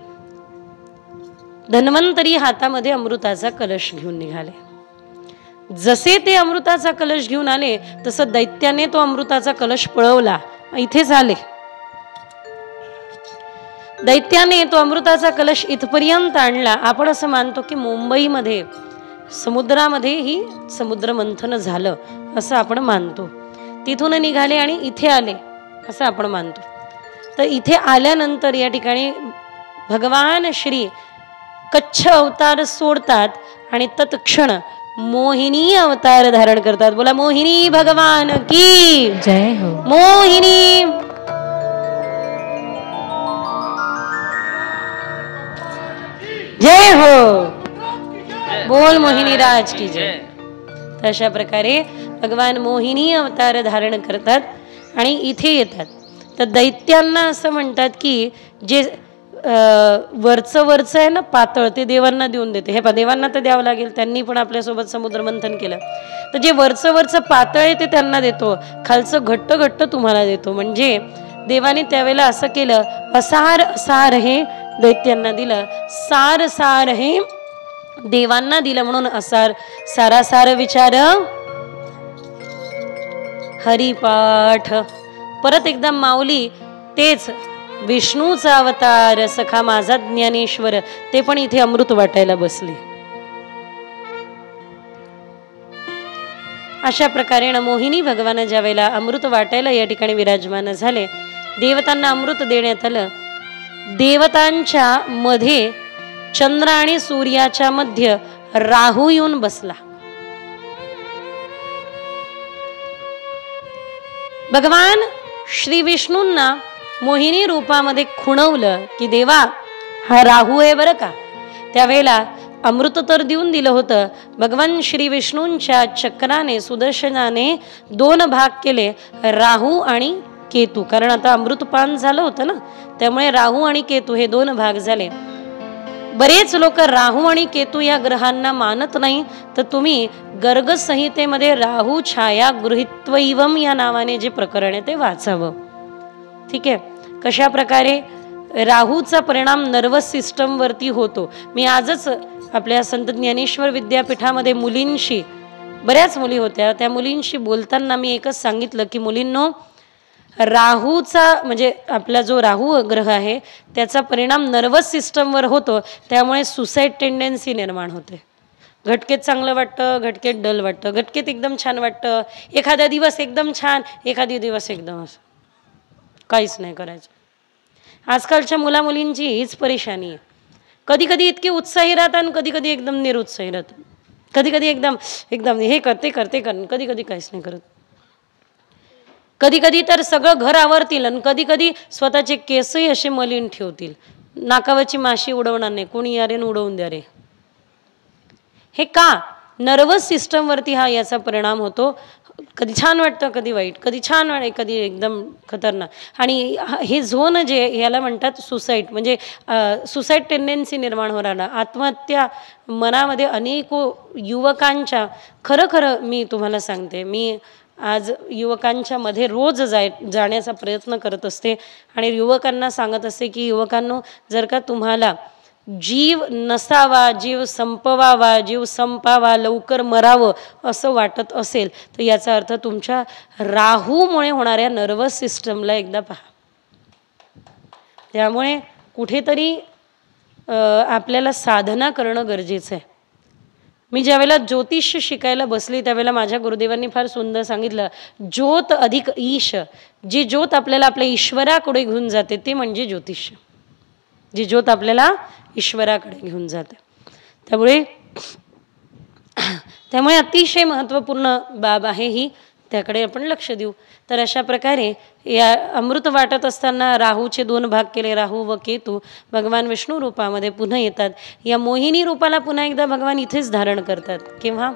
धन्वंतरी हातामध्ये अमृताचा कलश घेऊन निघाले. जसे ते अमृताचा कलश घेऊन आले तसं दैत्याने तो अमृताचा कलश पळवला. इथेच आले. दैत्याने तो अमृताचा कलश इथपर्यंत आणला. आपण असं मानतो की मुंबईमध्ये समुद्रामध्ये ही समुद्र मंथन झालं असं आपण मानतो. तिथून निघाले आणि इथे आले असं आपण मानतो. तर इथे आल्यानंतर या ठिकाणी भगवान श्री कच्छ अवतार सोडतात आणि तत्क्षण मोहिनी अवतार धारण करतात. बोला मोहिनी भगवान की जय हो. मोहिनी जय हो. बोल मोहिनी राज की जय. अशा प्रकारे भगवान मोहिनी अवतार धारण करतात आणि इथे येतात. तर दैत्यांना असं म्हणतात की जे वरचं आहे ना पातळ ते देवांना देऊन देते. हे देवांना तर द्यावं लागेल, त्यांनी पण आपल्यासोबत समुद्र मंथन केलं. तर जे वरचं पातळ आहे ते त्यांना देतो, खालचं घट्ट तुम्हाला देतो. म्हणजे देवाने त्यावेळेला असं केलं, असार हे दैत्यांना दिलं, सार हे देवांना दिलं. म्हणून सारासार विचार हरिपाठ. परत एकदा माऊली तेच विष्णूचा अवतार सखा माझा ज्ञानेश्वर ते पण इथे अमृत वाटायला बसले. अशा प्रकारे मोहिनी भगवान ज्या वेळेला अमृत वाटायला या ठिकाणी विराजमान झाले, देवतांना अमृत देण्यात आलं. देवतांच्या मध्ये चंद्र आणि सूर्याच्या मध्ये राहू येऊन बसला. भगवान श्री विष्णूंना मोहिनी रूपामध्ये खुणवलं की देवा हा राहू आहे बरं का. त्यावेळेला अमृत तर देऊन दिलं होतं. भगवान श्री विष्णूंच्या चक्राने सुदर्शनाने 2 भाग केले, राहू आणि केतू. कारण आता अमृतपान झालं होतं ना, त्यामुळे राहू आणि केतू हे 2 भाग झाले. बरेच लोक राहू आणि केतू या ग्रहांना मानत नाही, तर तुम्ही गर्ग संहितेमध्ये राहू छाया गृहीत्वैवम या नावाने जे प्रकरण आहे ते वाचावं. ठीक आहे. कशा प्रकारे राहूचा परिणाम नर्वस सिस्टम वरती होतो. मी आजच आपल्या संत ज्ञानेश्वर विद्यापीठामध्ये मुलींशी, बऱ्याच मुली होत्या, त्या मुलींशी बोलताना मी एकच सांगितलं की मुलींनो, राहूचा म्हणजे आपला जो राहू ग्रह आहे त्याचा परिणाम नर्वस सिस्टमवर होतो. त्यामुळे सुसाईड टेंडेन्सी निर्माण होते. घटकेत चांगलं वाटतं, घटकेत डल वाटतं, घटकेत एकदम छान वाटतं, एखादा दिवस एकदम छान, एखादी दिवस एकदम असं काहीच नाही करायचं. आजकालच्या मुलामुलींची हीच परेशानी आहे. कधी कधी इतके उत्साही राहतात, कधी कधी एकदम निरुत्साही राहतात, कधी कधी एकदम हे करते कधी कधी काहीच नाही करत. कधी कधी तर सगळं घर आवरतील आणि कधी कधी स्वतःचे केसही असे मलिन ठेवतील. नाकावरची माशी उडवणार नाही, कोणी या रे उडवून द्या रे. हे का? नर्वस सिस्टम वरती हा याचा परिणाम होतो. कधी छान वाटतं, कधी वाईट, कधी छान वाटतं, कधी एकदम खतरनाक. आणि हे झोन जे याला म्हणतात सुसाईड, म्हणजे सुसाईड टेंडेन्सी निर्माण होणार, आत्महत्या मनामध्ये अनेको युवकांच्या. खरं मी तुम्हाला सांगते, मी आज युवकांच्या मध्ये रोज जाण्याचा प्रयत्न करत असते आणि युवकांना सांगत असते की युवकांनो, जर का तुम्हाला जीव नसावा, जीव संपवावा, जीव संपावा, लवकर मरावं असं वाटत असेल तर याचा अर्थ तुमच्या राहूमुळे होणाऱ्या नर्वस सिस्टमला एकदा पहा. त्यामुळे कुठेतरी आपल्याला साधना करणं गरजेचं आहे. मी ज्यावेळेला ज्योतिष शिकायला बसली त्यावेळेला माझ्या गुरुदेवांनी फार सुंदर सांगितलं, ज्योत अधिक ईश. जी ज्योत आपल्याला आपल्या ईश्वराकडे घेऊन जाते ते म्हणजे ज्योतिष. जी ज्योत आपल्याला ईश्वराकडे घेऊन जाते. त्यामुळे अतिशय महत्त्वपूर्ण बाब आहे ही, त्याकडे आपण लक्ष देऊ. तर अशा प्रकारे या अमृत वाटत असताना राहूचे 2 भाग केले. राहू व केतू भगवान विष्णू रूपामध्ये पुन्हा येतात. या मोहिनी रूपाला पुन्हा एकदा भगवान इथेच धारण करतात. केव्हा?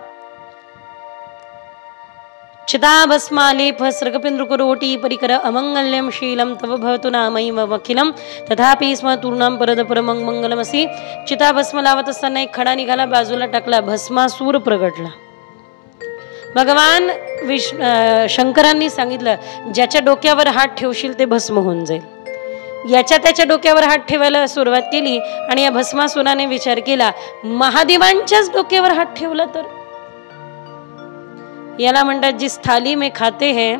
चिताभस्मालेफ सर्गपिंद्रुकरोटी परिकर अमंगल्यम शीलम तव भवतु नामैव वखिलम तथापि स्म तूर्णम परद परमं मंगलमसी. चिताभस्म लावत असताना एक खडा निघाला, बाजूला टाकला, भस्मासूर प्रगटला. भगवान शंकरांनी सांगितलं, ज्याच्या डोक्यावर हात ठेवशील ते भस्म होऊन जाईल. याच्या त्याच्या डोक्यावर हात ठेवायला सुरुवात केली आणि या भस्मासुराने विचार केला, महादेवांच्याच डोक्यावर हात ठेवला तर. याला म्हणतात जिस थाली में खाते हैं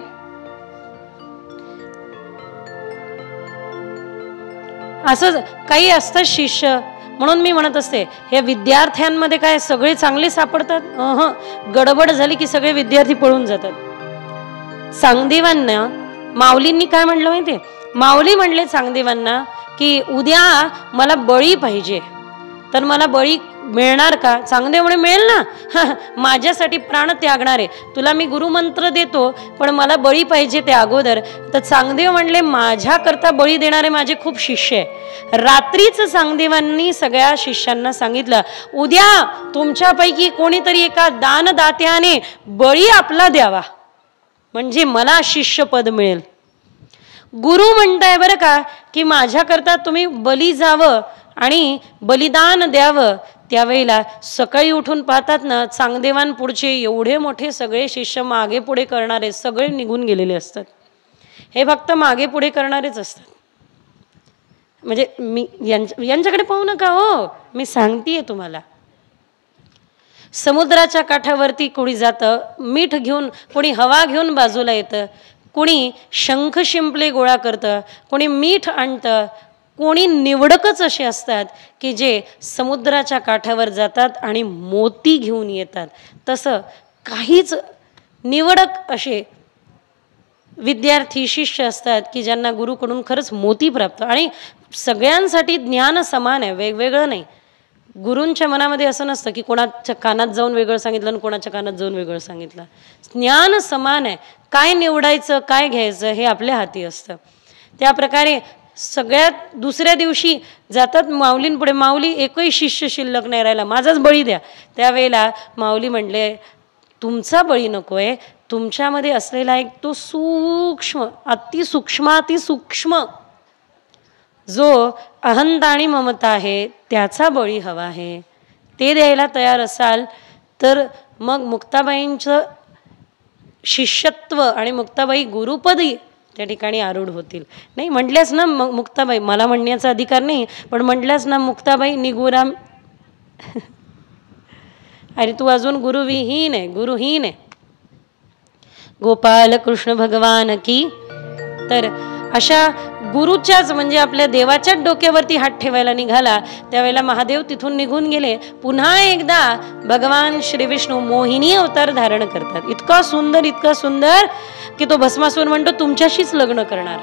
असं काही असतं शिष्य. म्हणून मी म्हणत असते, हे विद्यार्थ्यांमध्ये काय सगळे चांगले सापडतात? गडबड झाली की सगळे विद्यार्थी पळून जातात. चांगदेवांना माऊलींनी काय म्हणलं माहितीये? माऊली म्हणले चांगदेवांना की उद्या मला बळी पाहिजे, तर मला बळी मिळणार का? चांगदेव म्हणे मिळेल ना, माझ्यासाठी प्राण त्यागणार आहे, तुला मी गुरुमंत्र देतो, पण मला बळी पाहिजे ते अगोदर. तर चांगदेव म्हणले माझ्या करता बळी देणारे माझे खूप शिष्य आहे. रात्रीच चांगदेवांनी सगळ्या शिष्यांना सांगितलं, उद्या तुमच्यापैकी कोणीतरी एका दानदात्याने बळी आपला द्यावा, म्हणजे मला शिष्यपद मिळेल. गुरु म्हणताय बरं का की माझ्याकरता तुम्ही बली जावं आणि बलिदान द्यावं. त्यावेळेला सकाळी उठून पाहतात ना, चांगदेवांपुढचे एवढे मोठे सगळे शिष्य मागे पुढे करणारे सगळे निघून गेलेले असतात. हे फक्त मागे पुढे करणारेच असतात. म्हणजे मी यांच्याकडे पाहू नका हो, मी सांगतेय तुम्हाला. समुद्राच्या काठावरती कोणी जातं मीठ घेऊन, कोणी हवा घेऊन बाजूला येतं, कोणी शंख शिंपले गोळा करतं, कोणी मीठ आणतं, कोणी निवडकच असे असतात की जे समुद्राच्या काठावर जातात आणि मोती घेऊन येतात. तसं काहीच निवडक असे विद्यार्थी शिष्य असतात की ज्यांना गुरुकडून खरंच मोती प्राप्त. आणि सगळ्यांसाठी ज्ञान समान आहे, वेगवेगळं नाही. गुरूंच्या मनामध्ये असं नसतं की कोणाच्या कानात जाऊन वेगळं सांगितलं आणि कोणाच्या कानात जाऊन वेगळं सांगितलं. ज्ञान समान आहे. काय निवडायचं काय घ्यायचं हे आपल्या हाती असतं. त्या प्रकारे सगळ्यात दुसऱ्या दिवशी जातात माऊलींपुढे. माऊली एकही शिष्य शिल्लक नाही राहिला, माझाच बळी द्या. त्यावेळेला माऊली म्हणले, तुमचा बळी नकोय, तुमच्यामध्ये असलेला एक तो सूक्ष्म अतिसूक्ष्म जो अहंता आणि ममता आहे त्याचा बळी हवा आहे. ते द्यायला तयार असाल तर मग मुक्ताबाईंचं शिष्यत्व आणि मुक्ताबाई गुरुपदी त्या ठिकाणी आरूढ होतील. नाही म्हटल्यास ना मुक्ताबाई, मला म्हणण्याचा अधिकार नाही, पण म्हटल्यास ना मुक्ताबाई निगुराम अरे तू अजून गुरुविहीन आहे, गुरुहीन आहे. गोपाल कृष्ण भगवान की. तर अशा गुरुच्याच म्हणजे आपल्या देवाच्याच डोक्यावरती हात ठेवायला निघाला त्यावेळेला महादेव तिथून निघून गेले. पुन्हा एकदा भगवान श्री विष्णू मोहिनी अवतार धारण करतात. इतका सुंदर की तो भस्मासूर म्हणतो तुमच्याशीच लग्न करणार.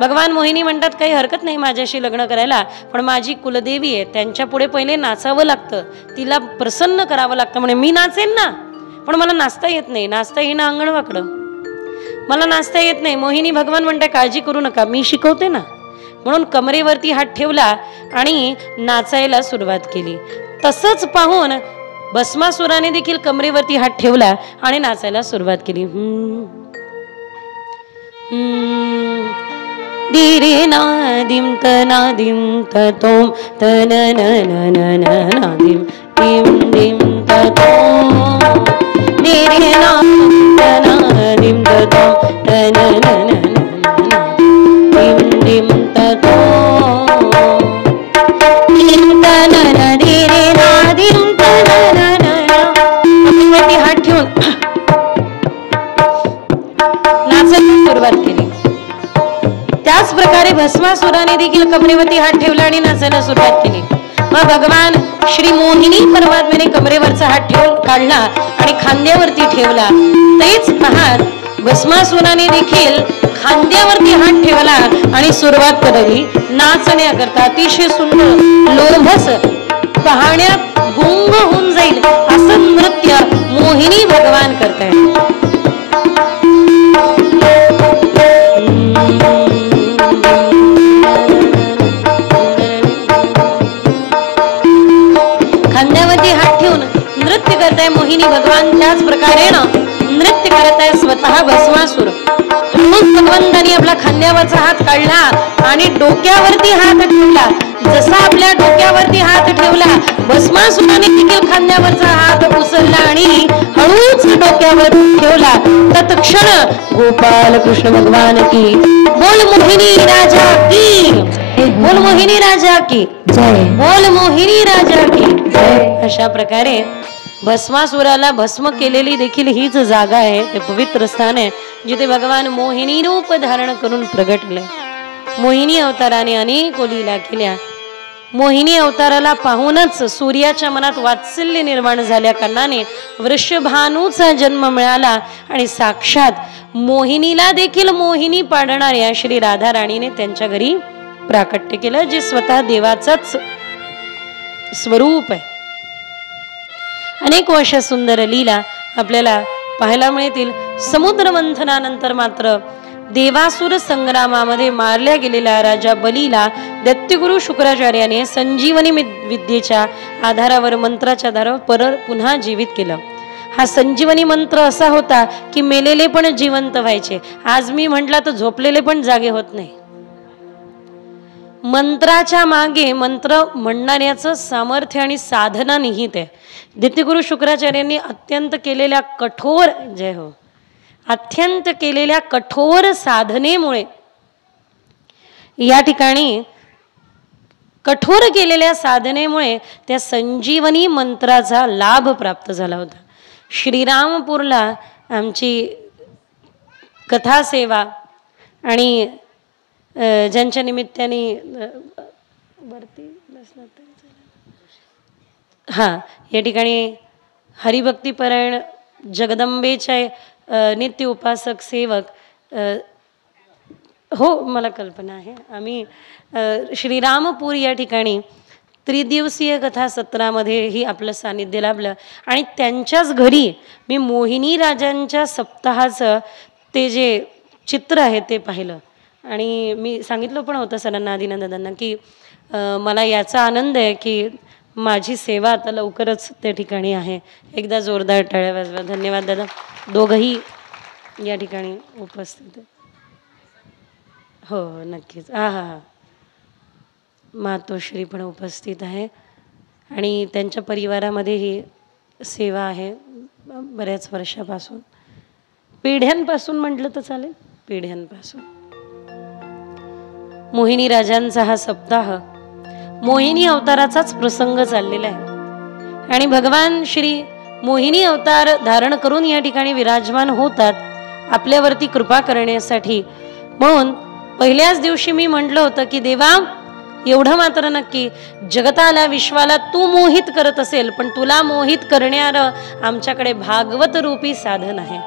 भगवान मोहिनी म्हणतात काही हरकत नाही माझ्याशी लग्न करायला, पण माझी कुलदेवी आहे, त्यांच्या पुढे पहिले नाचावं लागतं, तिला प्रसन्न करावं लागतं. म्हणे मी नाचेन ना, पण मला नाचता येत नाही, नाचता येईना अंगणवाकडं, मला नाचता येत नाही. मोहिनी भगवान म्हणतात काळजी करू नका, मी शिकवते ना. म्हणून कमरेवरती हात ठेवला आणि नाचायला सुरुवात केली. तसंच पाहून भस्मासुराने देखील कमरेवरती हात ठेवला आणि नाचायला सुरुवात केली. दिरे नादिम तनादिम ततोम तननननननादिम दिम दिम ततोम दिरे नादिम तनादिम ततोम तननननननादिम दिम दिम ततोम नाचायला सुरुवात केली. त्याच प्रकारे भस्मासुराने देखील कमरेवरती हात ठेवला आणि नाचायला सुरुवात केली. मग भगवान श्री मोहिनी परमात्म्याने कमरेवरचा हात काढला आणि खांद्यावरती ठेवला. तेच महान भस्मासुराने देखील खांद्यावरती हात ठेवला आणि सुरुवात केली नाचण्याकरता. अतिशय सुंदर लोभस पाहण्यात गुंग होऊन जाईल असं नृत्य मोहिनी भगवान करतायत. खांद्यावरती हात ठेवून नृत्य करताय मोहिनी भगवान. त्याच प्रकारे नृत्य करत आहे स्वतः भस्मासुर. भगवंतानी आपला खांद्यावरचा हात काढला आणि डोक्यावरती हात ठेवला. जसा आपल्या डोक्यावरती हात ठेवला भस्मासुराने देखील खांद्यावरचा हात उचलला आणि हळूच डोक्यावर ठेवला. तत्क्षण गोपाल कृष्ण भगवान की बोल मोहिनी राजा की, बोल मोहिनी राजा की जय, बोल मोहिनी राजा की जय. अशा प्रकारे भस्मासुराला भस्म केलेली देखील हीच जागा आहे, ते पवित्र स्थान आहे जिथे भगवान मोहिनी रूप धारण करून प्रगटले. मोहिनी अवताराने अनेक लीला केल्या. मोहिनी अवताराला पाहूनच सूर्याच्या मनात वात्सल्य निर्माण झाल्या कारणाने वृषभानूचा जन्म मिळाला आणि साक्षात मोहिनीला देखील मोहिनी पाडणाऱ्या श्री राधा राणीने त्यांच्या घरी प्राकट्य केलं, जे स्वतः देवाचाच स्वरूप आहे. अनेक वर्ष सुंदर लीला आपल्याला पाहायला मिळतील. समुद्र मंथनानंतर मात्र देवासुर संग्रामामध्ये मारल्या गेलेल्या राजा बलीला दैत्यगुरु शुक्राचार्याने संजीवनी विद्येच्या आधारावर मंत्राच्या आधारावर पुन्हा जीवित केलं. हा संजीवनी मंत्र असा होता की मेलेले पण जिवंत व्हायचे. आज मी म्हटलं तर झोपलेले पण जागे होत नाही. मंत्राच्या मागे मंत्र म्हणणाऱ्याचं सामर्थ्य आणि साधना निहित आहे. दैत्यगुरु शुक्राचार्यांनी अत्यंत केलेल्या कठोर जय हो अत्यंत केलेल्या कठोर साधनेमुळे या ठिकाणी कठोर केलेल्या साधनेमुळे त्या संजीवनी मंत्राचा लाभ प्राप्त झाला होता. श्रीरामपूरला आमची कथा सेवा आणि ज्यांच्या निमित्ताने या ठिकाणी हरिभक्तीपरायण जगदंबेचे नित्य उपासक सेवक हो मला कल्पना आहे. आम्ही श्रीरामपूर या ठिकाणी त्रिदिवसीय कथा सत्रामध्येही आपलं सानिध्य लाभलं आणि त्यांच्याच घरी मी मोहिनी राजांच्या सप्ताहाचं ते जे चित्र आहे ते पाहिलं आणि मी सांगितलं पण होतं सरांना आदिनंदांना की मला याचा आनंद आहे की माझी सेवा आता लवकरच त्या ठिकाणी आहे. एकदा जोरदार टाळ्या वाजवा. धन्यवाद दादा. दोघंही या ठिकाणी उपस्थित आहेत. हो नक्कीच. हा मातोश्री पण उपस्थित आहे आणि त्यांच्या परिवारामध्ये ही सेवा आहे बऱ्याच वर्षापासून, पिढ्यांपासून म्हटलं तर चालेल, पिढ्यांपासून. मोहिनी राजांचा हा सप्ताह मोहिनी अवताराचाच प्रसंग चाललेला आहे आणि भगवान श्री मोहिनी अवतार धारण करून या ठिकाणी विराजमान होतात आपल्यावरती कृपा करण्यासाठी. म्हणून पहिल्याच दिवशी मी म्हटलं होतं की देवा एवढं मात्र नक्की, जगताला विश्वाला तू मोहित करत असेल पण तुला मोहित करणारं आमच्याकडे भागवत रूपी साधन आहे.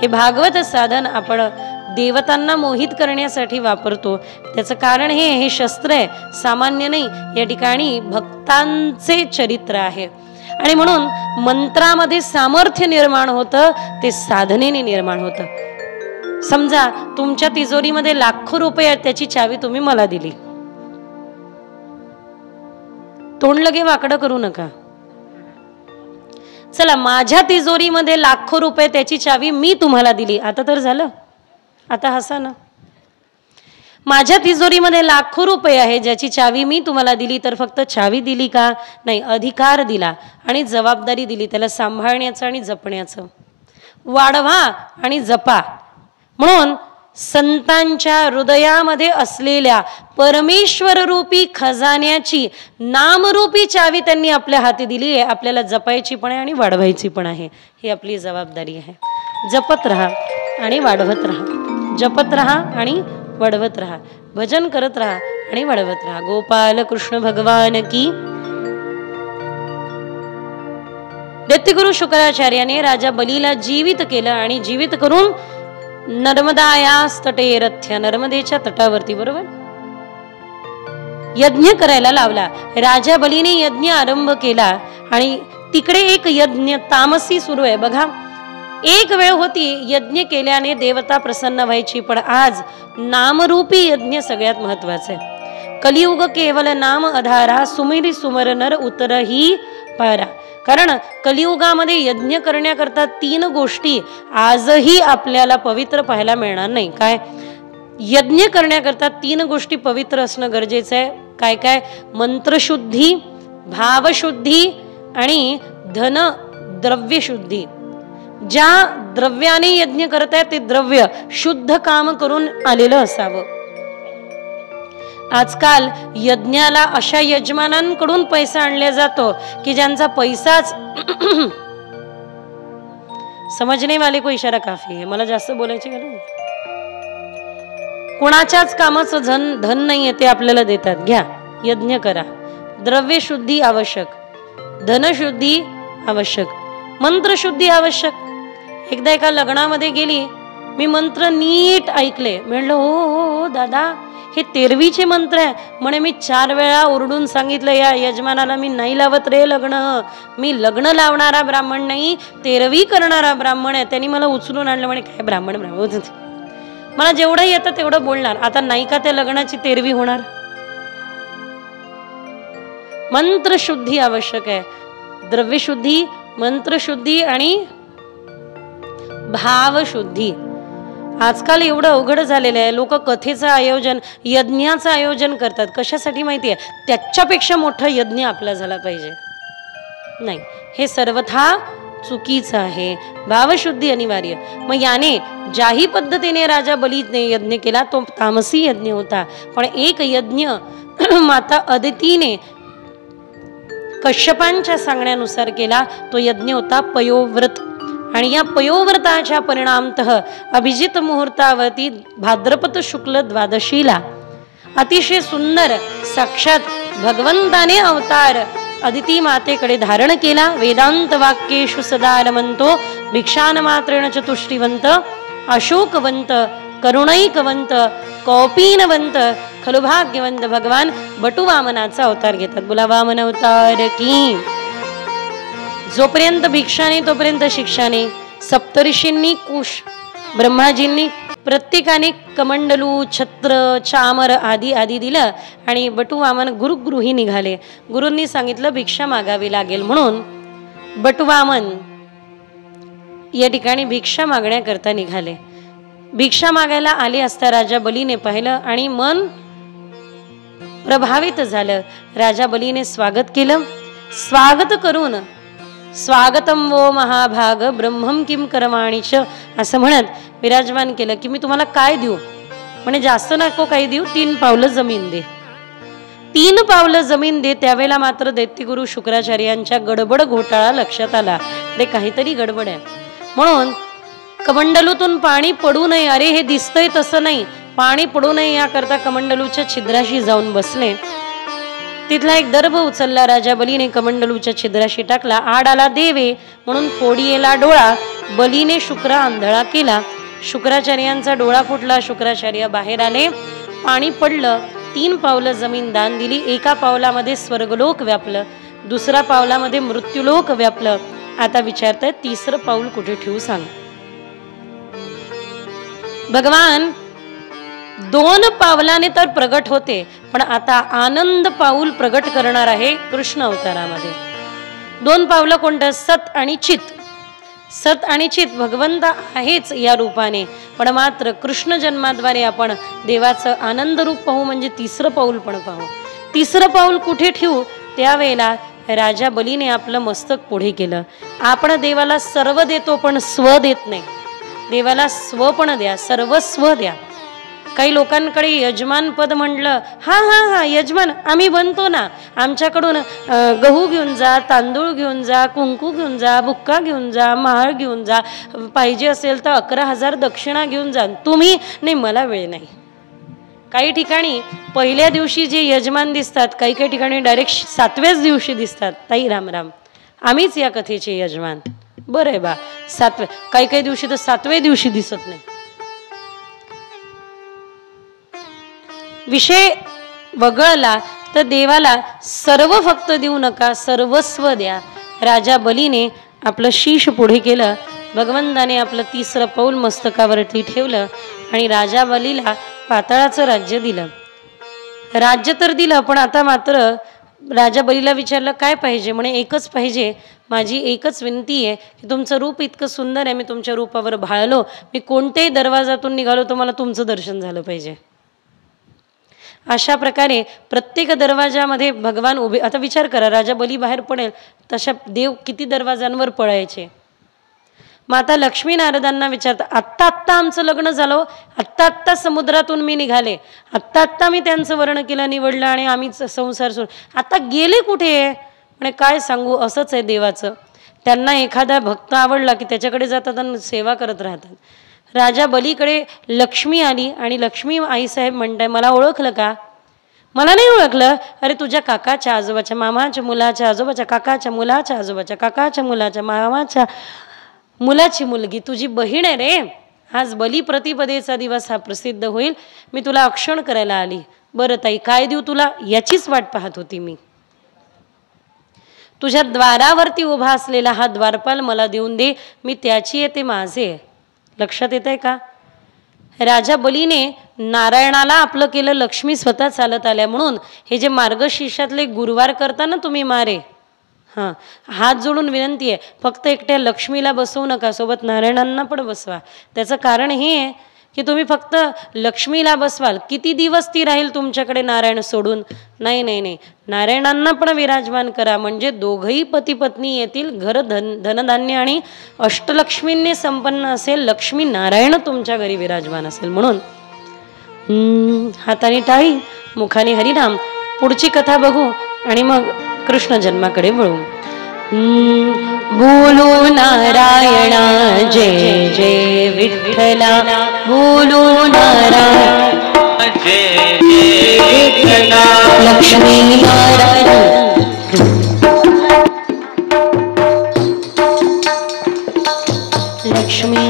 हे भागवत साधन आपण देवतांना मोहित करण्यासाठी वापरतो. त्याचं कारण हे शस्त्र आहे, सामान्य नाही. या ठिकाणी भक्तांचे चरित्र आहे आणि म्हणून मंत्रामध्ये सामर्थ्य निर्माण होतं ते साधनेने निर्माण होतं. समजा तुमच्या तिजोरीमध्ये लाखो रुपये आहेत, त्याची चावी तुम्ही मला दिली. तोंड लगे वाकडं करू नका. चला माझ्या तिजोरीमध्ये लाखो रुपये, त्याची चावी मी तुम्हाला दिली. आता तर झालं, आता हसा ना. माझ्या तिजोरीमध्ये लाखो रुपये आहे ज्याची चावी मी तुम्हाला दिली, तर फक्त चावी दिली का? नाही, अधिकार दिला आणि जबाबदारी दिली त्याला सांभाळण्याचं आणि जपण्याचं. वाढवा आणि जपा. म्हणून संतांच्या हृदयामध्ये असलेल्या परमेश्वर रूपी खजान्याची नामरूपी चावी त्यांनी आपल्या हाती दिली आहे. आपल्याला जपायची पण आहे आणि वाढवायची पण आहे. ही आपली जबाबदारी आहे. जपत राहा आणि वाढवत राहा. जपत राहा आणि वडवत राहा, भजन करत राहा आणि वडवत राहा. गोपाल कृष्ण भगवान की. दैत्यगुरु शुक्राचार्याने राजा बलीला जीवित केलं आणि जीवित करून नर्मदायास तटे रथ्य, नर्मदेच्या तटावरती बरोबर यज्ञ करायला लावला. राजा बलीने यज्ञ आरंभ केला आणि तिकडे एक यज्ञ तामसी सुरू आहे बघा. एक वेळ होती यज्ञ केल्याने देवता प्रसन्न व्हायची, पण आज नामरूपी यज्ञ सगळ्यात महत्वाचं आहे. कलियुग केवल नाम आधारा, सुमिरी सुमर नर उतरही पारा. कारण कलियुगामध्ये यज्ञ करण्याकरता 3 गोष्टी आजही आपल्याला पवित्र पाहायला मिळणार नाही. काय? यज्ञ करण्याकरता 3 गोष्टी पवित्र असणं गरजेचं आहे. काय काय? मंत्रशुद्धी, भावशुद्धी आणि धन द्रव्य शुद्धी. ज्या द्रव्याने यज्ञ करताय ते द्रव्य शुद्ध काम करून आलेलं असावं. आजकाल यज्ञाला अशा यजमानांकडून पैसा आणला जातो की ज्यांचा पैसाच समजणे वाले को इशारा काफी आहे. मला जास्त बोलायची गरज नाही. कोणाच्याच कामाचं धन नाहीये ते आपल्याला देतात. घ्या, यज्ञ करा. द्रव्य शुद्धी आवश्यक, धनशुद्धी आवश्यक, मंत्रशुद्धी आवश्यक. एकदा एका लग्नामध्ये गेली, मी मंत्र नीट ऐकले. म्हणलं हो दादा, हे 13वीचे मंत्र आहे म्हणे. मी 4 वेळा ओरडून सांगितलं या यजमानाला, मी नाही लावत रे लग्न, मी लग्न लावणारा ब्राह्मण नाही, 13वी करणारा ब्राह्मण आहे. त्यांनी मला उचलून आणलं. म्हणे काय ब्राह्मण ब्राह्मण, मला जेवढं येतं तेवढं बोलणार. आता नाही का त्या लग्नाची 13वी होणार? मंत्रशुद्धी आवश्यक आहे. द्रव्यशुद्धी, मंत्रशुद्धी आणि भावशुद्धी. आजकाल एवढं अवघड झालेलं आहे. लोक कथेचं आयोजन, यज्ञाचं आयोजन करतात. कशासाठी माहितीये? त्याच्यापेक्षा मोठा यज्ञ आपला झाला पाहिजे. नाही, हे सर्वथा चुकीचं आहे. भावशुद्धी अनिवार्य. मग याने ज्याही पद्धतीने राजा बलीने यज्ञ केला तो तामसी यज्ञ होता. पण एक यज्ञ माता अदितीने कश्यपांच्या सांगण्यानुसार केला. तो यज्ञ होता पयोव्रत. आणि या पयोव्रताच्या परिणामतः अभिजित मुहूर्तावरती भाद्रपद शुक्ल द्वादशीला अतिशय सुंदर साक्षात भगवंताने अवतार अदिती मातेकडे धारण केला. वेदांत वाक्येषु सदा रमंतो भिक्षान मात्रेण चतुष्टिवंत अशोकवंत करुणैकवंत कौपीनवंत खलु भाग्यवंत भगवान बटू वामनाचा अवतार घेतात. बोला वामन अवतार की. जोपर्यंत भिक्षाने तोपर्यंत शिक्षाने. सप्तऋषींनी कुश, ब्रह्माजींनी प्रत्येकाने कमंडलू, छत्र, चामर आदी आदी दिलं आणि बटू वामन गुरुगृही निघाले. गुरूंनी सांगितलं भिक्षा मागावी लागेल म्हणून बटू वामन या ठिकाणी भिक्षा मागण्याकरता निघाले. भिक्षा मागायला आले असता राजा बलीने पाहिलं आणि मन प्रभावित झालं. राजा बलीने स्वागत केलं. स्वागत करून स्वागतम वो महाभाग ब्रह्मम किम करमाणीच असं म्हणत विराजमान केलं की मी तुम्हाला काय देऊ? म्हणे जास्त नको काही देऊ, 3 पावलं जमीन दे. 3 पावलं जमीन दे. त्यावेळेला मात्र दैत्यगुरु शुक्राचार्यांच्या गडबड घोटाळा लक्षात आला. ते काहीतरी गडबड आहे म्हणून कमंडलूतून पाणी पडू नये. अरे हे दिसतंय तसं नाही, पाणी पडू नये याकरता कमंडलूच्या छिद्राशी जाऊन बसले. तिथला एक दर्भ उचलला राजा बलीने, कमंडलूच्या छिद्राशी टाकला. आड आला देवे म्हणून फोडियेला डोळा. बलीने शुक्र आंधळा केला. शुक्राचार्यांचा डोळा फुटला. शुक्राचार्य बाहेर आले. पाणी पडलं. 3 पावलं जमीन दान दिली. एका पावलामध्ये स्वर्गलोक व्यापलं, दुसऱ्या पावलामध्ये मृत्यूलोक व्यापलं. आता विचारताय 3रं पाऊल कुठे ठेवू सांग. भगवान 2 पावलाने तर प्रगट होते, पण आता आनंद पाऊल प्रगट करणार आहे कृष्ण अवतारामध्ये. 2 पावलं कोणतं? सत आणि चित. सत आणि चित भगवंत आहेच या रूपाने, पण मात्र कृष्ण जन्माद्वारे आपण देवाचं आनंद रूप पाहू. म्हणजे 3रं पाऊल पण पाहू. 3रं पाऊल कुठे ठेवू? त्यावेळेला राजा बलीने आपलं मस्तक पुढे केलं. आपण देवाला सर्व देतो पण स्व देत नाही. देवाला स्व पण द्या, सर्वस्व द्या. काही लोकांकडे यजमान पद म्हटलं, हा हा हा यजमान आम्ही बनतो ना, आमच्याकडून गहू घेऊन जा, तांदूळ घेऊन जा, कुंकू घेऊन जा, बुक्का घेऊन जा, महाळ घेऊन जा, पाहिजे असेल तर 11,000 दक्षिणा घेऊन जा. तुम्ही नाही, मला वेळ नाही. काही ठिकाणी पहिल्या दिवशी जे यजमान दिसतात, काही काही ठिकाणी डायरेक्ट 7व्याच दिवशी दिसतात. ताई राम राम, आम्हीच या कथेचे यजमान. बरं आहे बा, 7व्या, काही काही दिवशी तर 7व्या दिवशी दिसत नाही. विषय वगळला तर देवाला सर्व फक्त देऊ नका, सर्वस्व द्या. राजा बलीने आपलं शीश पुढे केलं, भगवंताने आपलं 3रं पाऊल मस्तकावरती ठेवलं आणि राजा बलीला पाताळाचं राज्य दिलं. राज्य तर दिलं, पण आता मात्र राजा बलीला विचारलं काय पाहिजे. म्हणे एकच पाहिजे, माझी एकच विनंती आहे की तुमचं रूप इतकं सुंदर आहे, मी तुमच्या रूपावर भाळलो, मी कोणत्याही दरवाजातून निघालो तर मला तुमचं दर्शन झालं पाहिजे. अशा प्रकारे प्रत्येक दरवाजामध्ये भगवान उभे. आता विचार करा, राजा बली बाहेर पडेल तशा देव किती दरवाजांवर पळायचे. माता लक्ष्मी नारदांना विचारतात, आत्ता आत्ता आमचं लग्न झालं, आत्ता आत्ता समुद्रातून मी निघाले, आत्ता आत्ता मी त्यांचं वर्ण केलं, निवडलं आणि आम्ही संसार सोड, आता गेले कुठे. म्हणजे काय सांगू, असंच आहे देवाचं. त्यांना एखादा भक्त आवडला की त्याच्याकडे जातात आणि सेवा करत राहतात. राजा बलीकडे लक्ष्मी आली आणि लक्ष्मी आईसाहेब म्हणताय, मला ओळखलं का. मला नाही ओळखलं. अरे तुझ्या काकाच्या आजोबाच्या मामाच्या मुलाच्या आजोबाच्या काकाच्या मुलाच्या आजोबाच्या काकाच्या मुलाच्या मामाच्या मुलाची मुलगी तुझी बहीण आहे रे. आज बलिप्रतिपदेचा दिवस हा प्रसिद्ध होईल, मी तुला अक्षण करायला आली. बरं ताई, काय देऊ तुला, याचीच वाट पाहत होती मी. तुझ्या द्वारावरती उभा असलेला हा द्वारपाल मला देऊन दे, मी त्याची आहे, ते माझे. लक्षात येत आहे का. राजा बलीने नारायणाला आपलं केलं, लक्ष्मी स्वतः चालत आल्या. म्हणून हे जे मार्गशीर्षातले गुरुवार करताना तुम्ही मारे, हां, हात जोडून विनंती आहे, फक्त एकट्या लक्ष्मीला बसवू नका, सोबत नारायणांना पण बसवा. त्याचं कारण हे आहे की तुम्ही फक्त लक्ष्मीला बसवाल, किती दिवस ती राहील तुमच्याकडे नारायण सोडून. नाही नाही नाही, नारायणांना पण विराजमान करा, म्हणजे दोघंही पती पत्नी येतील, घर धनधान्य आणि अष्टलक्ष्मींनी संपन्न असेल, लक्ष्मी नारायण तुमच्या घरी विराजमान असेल. म्हणून हाताने टाळी, मुखाने हरिनाम. पुढची कथा बघू आणि मग कृष्ण जन्माकडे वळू. बोलो नारायणा जय जय विठ्ठला, बोलो नारायण जय जय विठ्ठला. लक्ष्मी नारायण लक्ष्मी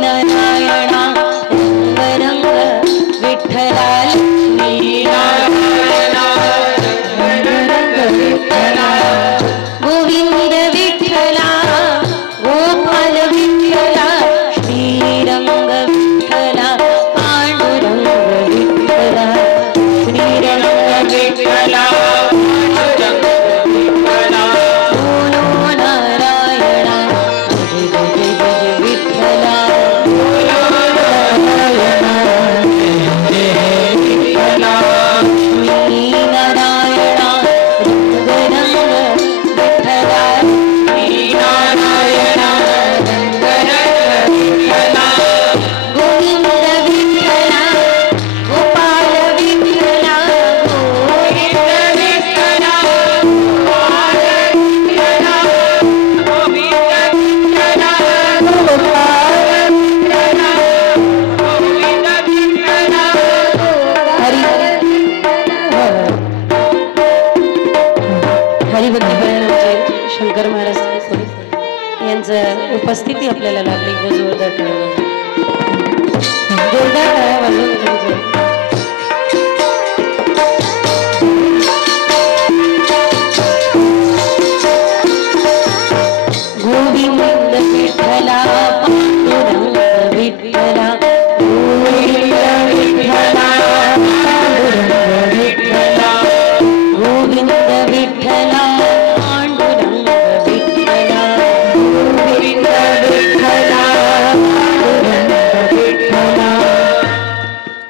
नारायणा रंग रंग विठ्ठला. लक्ष्मी नारायणा रंग रंग विठ्ठला. गोविंद विठ्ठला, गोपाल विठ्ठला, श्रीरंग विठ्ठला, पांडुरंग विठ्ठला, श्रीरंग विठ्ठला, पांडुरंग विठ्ठला. बोलो नारायणा जय जय जय विठ्ठला, बोलो नारायणा जय जय विठ्ठला. लक्ष्मी नारायणा रंग रंग विठ्ठला, श्री नारायणा रंग रंग विठ्ठला. गोविंद विठ्ठला, गोपाल विठ्ठला, गोविंद विठ्ठला, गोपाल विठ्ठला, गोविंद विठ्ठला, गोपाल विठ्ठला, गोविंद विठ्ठला. हरिभक्ती बळाचे शंकर महाराज यांचं उपस्थिती आपल्याला लाभली. जोरदार टाळ्या, जोरदार टाळ्या वाजवून त्यांचं. गोविंद विठ्ठला, पांडुरंग विठ्ठला, गोविंद विठ्ठला, पांडुरंग विठ्ठला, गोविंद विठ्ठला, पांडुरंग विठ्ठला, गोविंद विठ्ठला, पांडुरंग विठ्ठला.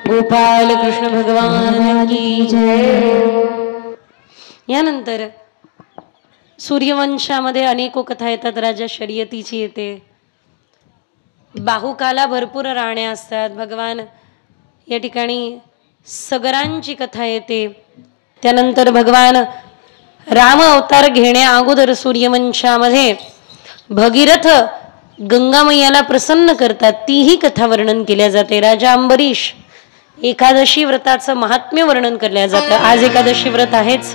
गोपाल कृष्ण भगवान की जय. यानंतर सूर्यवंशामध्ये अनेको कथा येतात. राजा शर्यतीची येते, बाहुकाला भरपूर राण्या असतात. भगवान या ठिकाणी सगरांची कथा येते. त्यानंतर भगवान राम अवतार घेण्या अगोदर सूर्यवंशामध्ये भगीरथ गंगामय्याला प्रसन्न करतात, तीही कथा वर्णन केल्या जाते. राजा अंबरीश एकादशी व्रताचं महात्म्य वर्णन केल्या जातं. आज एकादशी व्रत आहेच.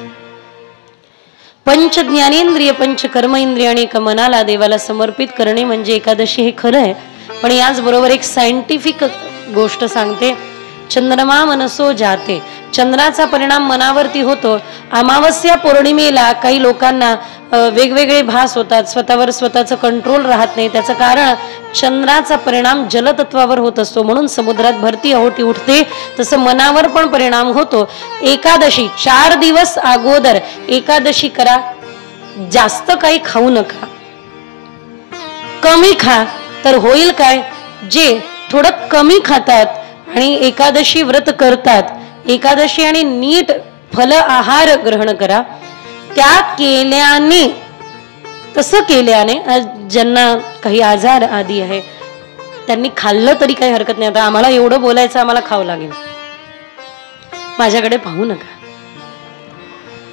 पंच ज्ञानेंद्रिय पंच कर्मेंद्रिय आणि एका मनाला देवाला समर्पित करणे म्हणजे एकादशी हे खरं आहे. पण याचबरोबर एक सायंटिफिक गोष्ट सांगते. चंद्रमा मनसो जाते, चंद्राचा परिणाम मनावरती होतो. अमावस्या पौर्णिमेला काही लोकांना वेगवेगळे भास होतात, स्वतःवर स्वतःचं कंट्रोल राहत नाही. त्याचं कारण चंद्राचा परिणाम जलतत्वावर होत असतो, म्हणून समुद्रात भरती ओहोटी उठते. तसं मनावर पण परिणाम होतो. एकादशी 4 दिवस अगोदर एकादशी करा. जास्त काही खाऊ नका, कमी खा. तर होईल काय, जे थोडं कमी खातात आणि एकादशी व्रत करतात, एकादशी आणि नीट फल आहार ग्रहण करा. त्या केल्याने, तसं केल्याने ज्यांना काही आजार आदी आहे त्यांनी खाल्लं तरी काही हरकत नाही. आता आम्हाला एवढं बोलायचं, आम्हाला खावं लागेल, माझ्याकडे पाहू नका,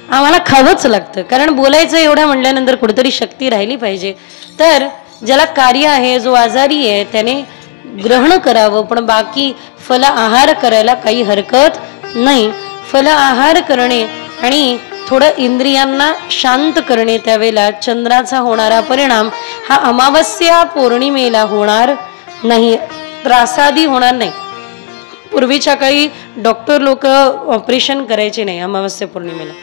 आम्हाला खावंच लागतं. कारण बोलायचं एवढं म्हटल्यानंतर कुठेतरी शक्ती राहिली पाहिजे. तर ज्याला कार्य आहे, जो आजारी आहे, त्याने ग्रहण करावं. पण बाकी फल आहार करायला काही हरकत नाही. फल आहार करणे आणि थोडं इंद्रियांना शांत करणे, त्यावेळेला चंद्राचा होणारा परिणाम हा अमावस्या पौर्णिमेला होणार नाही, त्रासादी होणार नाही. पूर्वीच्या काळी डॉक्टर लोक ऑपरेशन करायचे नाही अमावस्या पौर्णिमेला.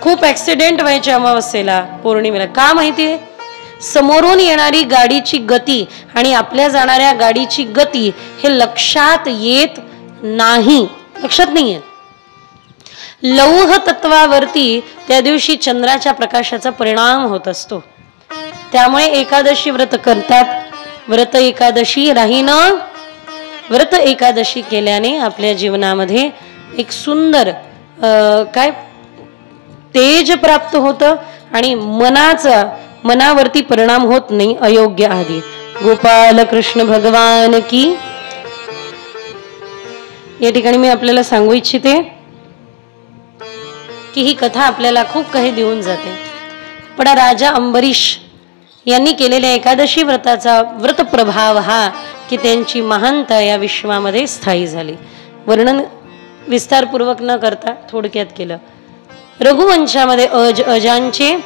खूप ऍक्सिडेंट व्हायचे अमावस्येला पौर्णिमेला. का माहितीये? समोरून येणारी गाडीची गती आणि आपल्या जाणाऱ्या गाडीची गती हे लक्षात येत नाही, लक्षात नाही येत. लौह तत्वावरती त्या दिवशी चंद्राच्या प्रकाशाचा परिणाम होत असतो. त्यामुळे एकादशी व्रत करतात. व्रत एकादशी राहीनं, व्रत एकादशी केल्याने आपल्या जीवनामध्ये एक सुंदर काय तेज प्राप्त होतं आणि मनावरती परिणाम होत नाही अयोग्य आधी. गोपाल कृष्ण भगवान की. या ठिकाणी मी आपल्याला सांगू इच्छिते की ही कथा आपल्याला खूप काही देऊन जाते. पण राजा अंबरीश यांनी केलेल्या एकादशी व्रताचा व्रत प्रभाव हा की त्यांची महानता या विश्वामध्ये स्थायी झाली. वर्णन विस्तारपूर्वक न करता थोडक्यात केलं. रघुवंशामध्ये अजांचे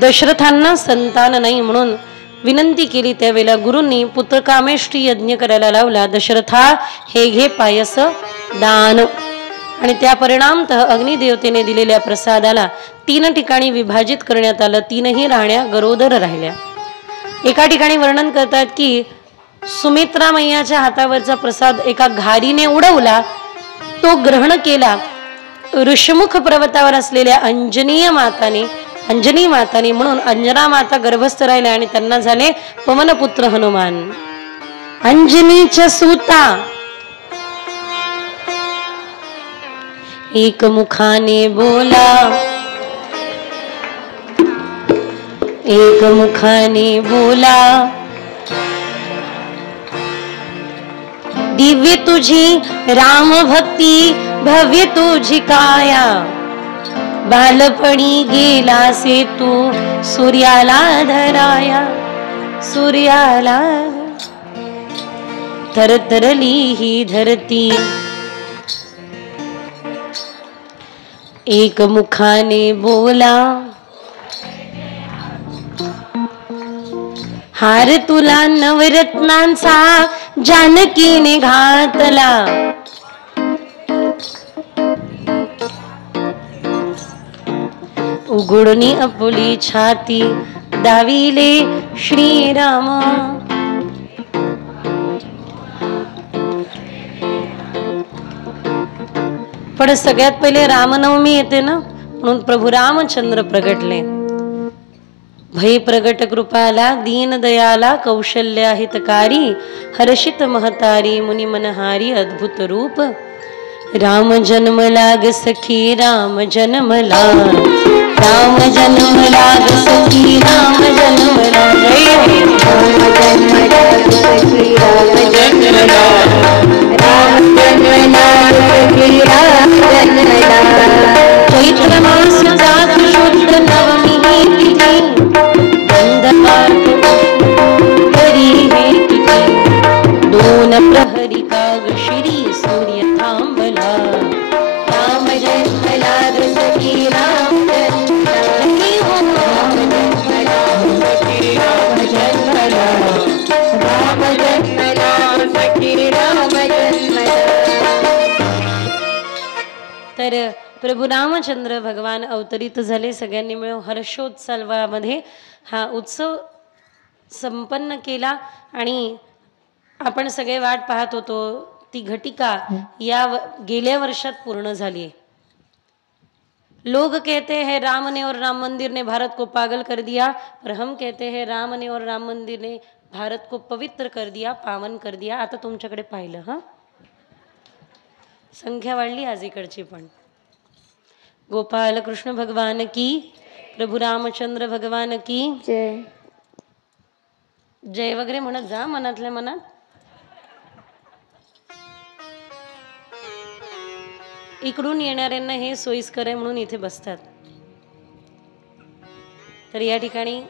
दशरथांना संतान नाही म्हणून विनंती केली. त्यावेळेला गुरूंनी पुत्रकामेष्टी यज्ञ करायला लावला. दशरथा हे घे पायस दान. आणि त्या परिणामतः अग्निदेवतेने दिलेल्या प्रसादाला 3 ठिकाणी विभाजित करण्यात आलं. 3ही राहण्या गरोदर राहिल्या. एका ठिकाणी वर्णन करतात की सुमित्रा मैयाच्या हातावरचा प्रसाद एका घारीने उडवला, तो ग्रहण केला. ऋषमुख पर्वतावर असलेल्या अंजनी माताने म्हणून अंजना माता गर्भस्थ राहिल्या आणि त्यांना झाले पवनपुत्र हनुमान. अंजनीच्या सूता एक मुखाने बोला, एक मुखाने बोला, दिव्य तुझी राम भक्ती, भव्य तुझी काया. बालपणी गेलासे तू सूर्याला धराया, सूर्याला थरथरली ही धरती. एक मुखाने बोला, हार तुला नवरत्नांचा जानकीने घातला. उघडणी आपुली छाती दाविले श्रीराम. पण सगळ्यात पहिले रामनवमी येते ना, म्हणून प्रभू रामचंद्र प्रगटले. भय प्रगट कृपाला दीन दयाला कौशल्या हितकारी, हर्षित महतारी मुनि मनहारी अद्भुत रूप. राम जन्म लाग सखी राम जन्म लाग, राम जन्म लाग सखी राम जन्म लाग, राम जन्म लाग सखी राम जन्म लाग. घटिका श्री सूर्य थांबला राम जन्मला सखी राम तर प्रभू रामचंद्र भगवान अवतरित झाले. सगळ्यांनी मिळून हर्षोत्सवामध्ये हा उत्सव संपन्न केला आणि आपण सगळे वाट पाहत होतो ती घटिका या गेल्या वर्षात पूर्ण झाली. लोग कहते हैं राम ने और राम मंदिर ने भारत को पागल कर दिया, पर हम कहते हैं राम ने और राम मंदिर ने भारत को पवित्र कर दिया, पावन कर दिया. आता तुमच्याकडे पाहिलं हा संख्या वाढली आज इकडची पण. गोपाल कृष्ण भगवान की, प्रभू रामचंद्र भगवान की जय. जय वगैरे म्हणत जा मनातल्या मनात. इकडून येणाऱ्यांना हे सोयीस्कर आहे म्हणून इथे बसतात. तर या ठिकाणी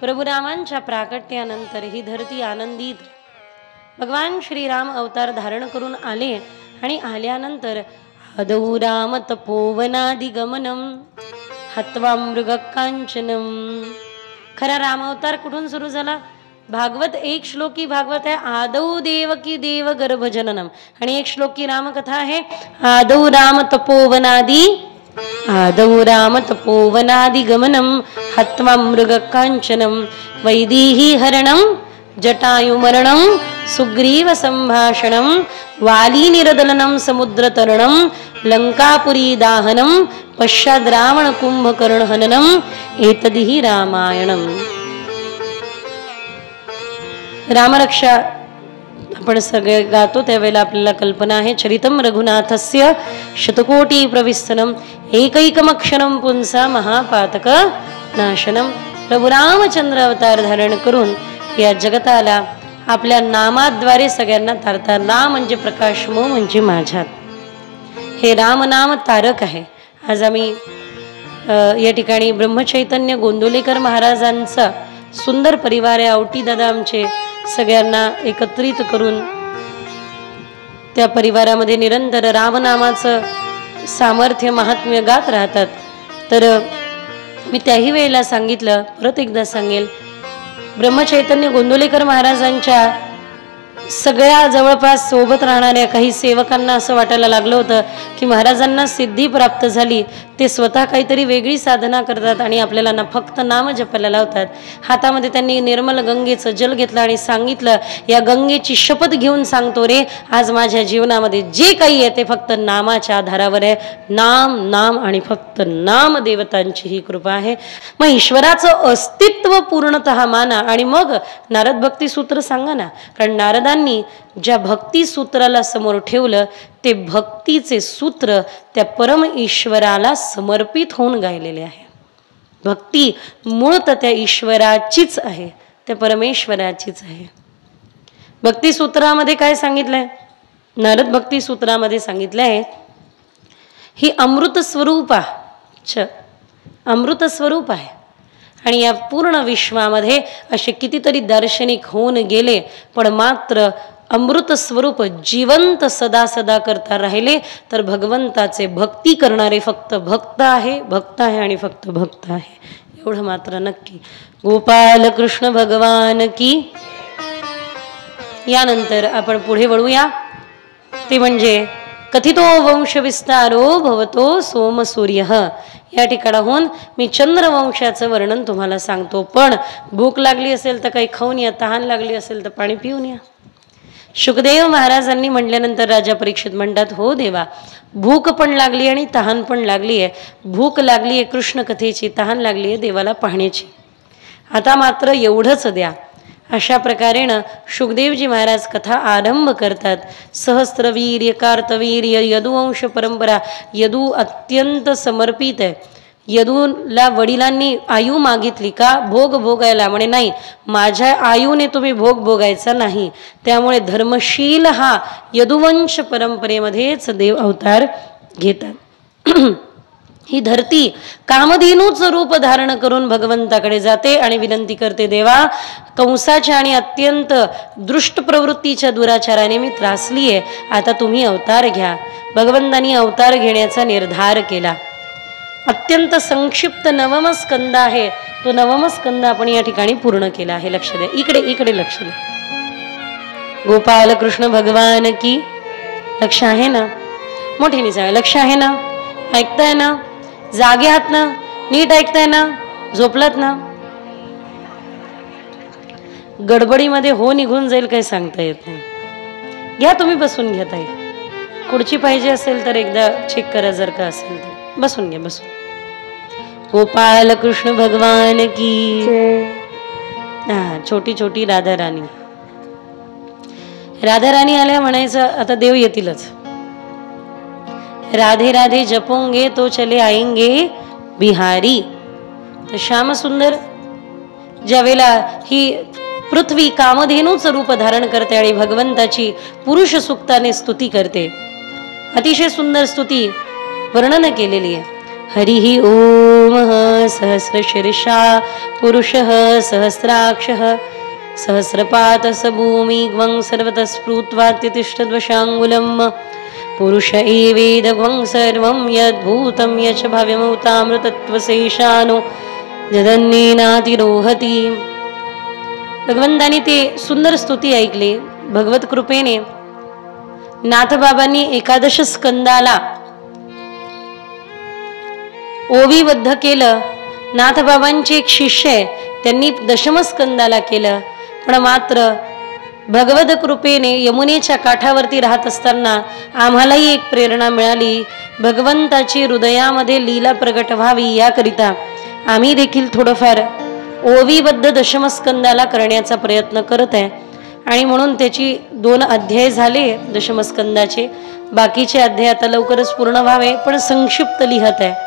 प्रभू रामांच्या प्राकट्यानंतर ही धरती आनंदित. भगवान श्रीराम अवतार धारण करून आले आणि आल्यानंतर आदौ राम तपोवनादि गमनम हत्वा मृग कांचनम. खरा राम अवतार कुठून सुरू झाला? भागवत एक श्लोकी भागवत आहे आदौ देवकी देव गर्भजननम आणि एक श्लोकी रामकथा आहे आदौ राम तपोवनादि गमनम हत्वा मृग कांचनम वैदेही हरणम जटायुमरणं सुग्रीव संभाषणं वाली निरदलनं समुद्रतरणं लंकापुरी दाहनं पश्चाद रावण कुंभकर्ण हननं एतदिहि रामायणं. रामरक्षा आपण सगळे गातो त्यावेळेला आपल्याला कल्पना आहे चरितम रघुनाथस्य शतकोटी प्रविस्तनम एकैकमक्षरम पुंसा महापातक नाशनम. प्रभू रामचंद्र अवतार धारण करून या जगताला आपल्या नामाद्वारे सगळ्यांना तारतात. राम म्हणजे प्रकाश, मो म्हणजे माझ्यात. हे राम नाम तारक आहे. आज आम्ही या ठिकाणी ब्रह्मचैतन्य गोंदवलेकर महाराजांचा सुंदर परिवार आहे. आवटी दादा आमचे सगळ्यांना एकत्रित करून त्या परिवारामध्ये निरंतर रामनामाचं सामर्थ्य महात्म्य गात राहतात. तर मी त्याही वेळेला सांगितलं, परत एकदा सांगेल, ब्रह्मचैतन्य गोंदवलेकर महाराजांच्या सगळ्या जवळपास सोबत राहणाऱ्या काही सेवकांना असं वाटायला लागलं होतं की महाराजांना सिद्धी प्राप्त झाली, ते स्वतः काहीतरी वेगळी साधना करतात आणि आपल्याला ना फक्त नाम जपायला लावतात. हातामध्ये त्यांनी निर्मल गंगेचं जल घेतलं आणि सांगितलं, या गंगेची शपथ घेऊन सांगतो रे, आज माझ्या जीवनामध्ये जे काही आहे ते फक्त नामाच्या आधारावर आहे. नाम नाम आणि फक्त नाम देवतांची ही कृपा आहे. मग ईश्वराचं अस्तित्व पूर्णतः माना आणि मग नारद भक्ती सूत्र सांगा ना. कारण नारदांनी ज्या भक्ती सूत्राला समोर ठेवलं ते भक्तीचे सूत्र त्या परम ईश्वराला समर्पित होऊन गायलेले आहे. भक्ती मूळत त्या ईश्वराचीच आहे, त्या परमेश्वराचीच आहे. भक्ती सूत्रामध्ये काय सांगितलंय? नारद भक्ती सूत्रामध्ये सांगितलंय ही अमृत स्वरूप आहे आणि या पूर्ण विश्वामध्ये असे कितीतरी दार्शनिक होऊन गेले, पण मात्र अमृत स्वरूप जिवंत सदा सदा करता राहिले तर भगवंताचे भक्ती करणारे फक्त भक्त आहे आणि फक्त भक्त आहे. एवढं मात्र नक्की. गोपाल कृष्ण भगवान की. यानंतर आपण पुढे वळूया. ते म्हणजे कथितो वंश विस्तारो भवतो सोम सूर्य. या ठिकाणाहून मी चंद्रवंशाचं वर्णन तुम्हाला सांगतो, पण भूक लागली असेल तर काही खाऊन या, तहान लागली असेल तर पाणी पिऊन या. शुकदेव महाराजांनी म्हटल्यानंतर राजा परीक्षित म्हणतात, हो देवा, भूक पण लागली आणि तहान पण लागली आहे. भूक लागली आहे कृष्ण कथेची, तहान लागली आहे देवाला पाहण्याची. आता मात्र एवढंच द्या. अशा प्रकारेनं शुकदेवजी महाराज कथा आरंभ करतात. सहस्त्रवीर्य कार्तवीर्य यदुवंश परंपरा. यदू अत्यंत समर्पित आहे. यदूला वडिलांनी आयु मागितली का? भोग भोगायला. म्हणे नाही, माझ्या आयुने तुम्ही भोग भोगायचा नाही. त्यामुळे धर्मशील हा यदुवंश परंपरेमध्येच देव अवतार घेतात. ही धरती कामधेनूच रूप धारण करून भगवंताकडे जाते आणि विनंती करते, देवा कंसाच्या आणि अत्यंत दृष्ट प्रवृत्तीच्या दुराचाराने मी त्रासलीये, आता तुम्ही अवतार घ्या. भगवंतांनी अवतार घेण्याचा निर्धार केला. अत्यंत संक्षिप्त नवम स्कंद आहे, तो नवम स्कंद आपण या ठिकाणी पूर्ण केला आहे. लक्ष द्या, इकडे लक्ष द्या. गोपाल कृष्ण भगवान की. लक्ष आहे ना? मोठीने सांगा, लक्ष आहे ना? ऐकताय ना? जागे आहात ना? नीट ऐकताय ना? झोपलात ना? गडबडीमध्ये हो निघून जाईल काही सांगता येत नाही. घ्या तुम्ही, बसून घ्या ताई. खुर्ची पाहिजे असेल तर एकदा चेक करा, जर का असेल तर बसून घ्या, बसून. गोपाल कृष्ण भगवान की. छोटी छोटी राधा राणी. राधा राणी आल्या म्हणायचं, आता देव येतीलच. राधे राधे जपोंगे तो चले आएंगे बिहारी. तर श्याम सुंदर ज्यावेळेला ही पृथ्वी कामधेनूच रूप धारण करते आणि भगवंताची पुरुष सुक्ताने स्तुती करते. अतिशय सुंदर स्तुती वर्णन केलेली आहे. हरिः ओम सहस्र शीर्षा पुरुषः सहस्राक्षः सहस्रपातस भूमिग्वं सर्वतः स्फुत्वा तिष्ठद्वशाङ्गुलम् पुरुष एवेदग्वं सर्वं यद्भूतं यच भव्यमृतामृतत्वशेषानो जदन्येनातिरोहति. भगवंतानी ते सुंदर स्तुती ऐकली. भगवत कृपेने नाथबाबांनी एकादश स्कंदाला ओवीबद्ध केलं. नाथबाबांचे एक शिष्य आहे, त्यांनी दशम स्कंदाला केलं. पण मात्र भगवत कृपेने यमुनेच्या काठावरती राहत असताना आम्हालाही एक प्रेरणा मिळाली. भगवंताची हृदयामध्ये लीला प्रगट व्हावी याकरिता आम्ही देखील थोडंफार ओवीबद्ध दशमस्कंदाला करण्याचा प्रयत्न करत आहे. आणि म्हणून त्याची 2 अध्याय झाले दशमस्कंदाचे. बाकीचे अध्याय आता लवकरच पूर्ण व्हावे, पण संक्षिप्त लिहत आहे.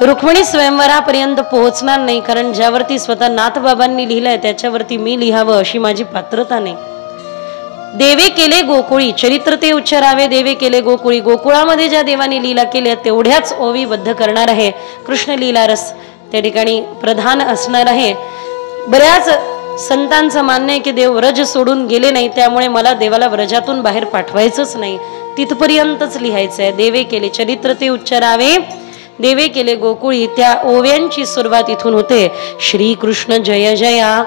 रुक्मिणी स्वयंवरापर्यंत पोहोचणार नाही, कारण ज्यावरती स्वतः नाथबाबांनी लिहिलंय त्याच्यावरती मी लिहावं अशी माझी पात्रता नाही. देवे केले गोकुळी, चरित्र ते उच्चारावे. देवे केले गोकुळी, गोकुळामध्ये ज्या देवाने लीला केल्या तेवढ्याच ओवीबद्ध करणार आहे. कृष्ण लीला रस त्या ठिकाणी प्रधान असणार आहे. बऱ्याच संतांचं मान्य आहे की देव व्रज सोडून गेले नाही, त्यामुळे मला देवाला व्रजातून बाहेर पाठवायचंच नाही, तिथपर्यंतच लिहायचं आहे. देवे केले, चरित्र ते उच्चारावे. देवे केले गोकुळी, त्या ओव्यांची सुरुवात इथून होते. श्री कृष्ण जय जया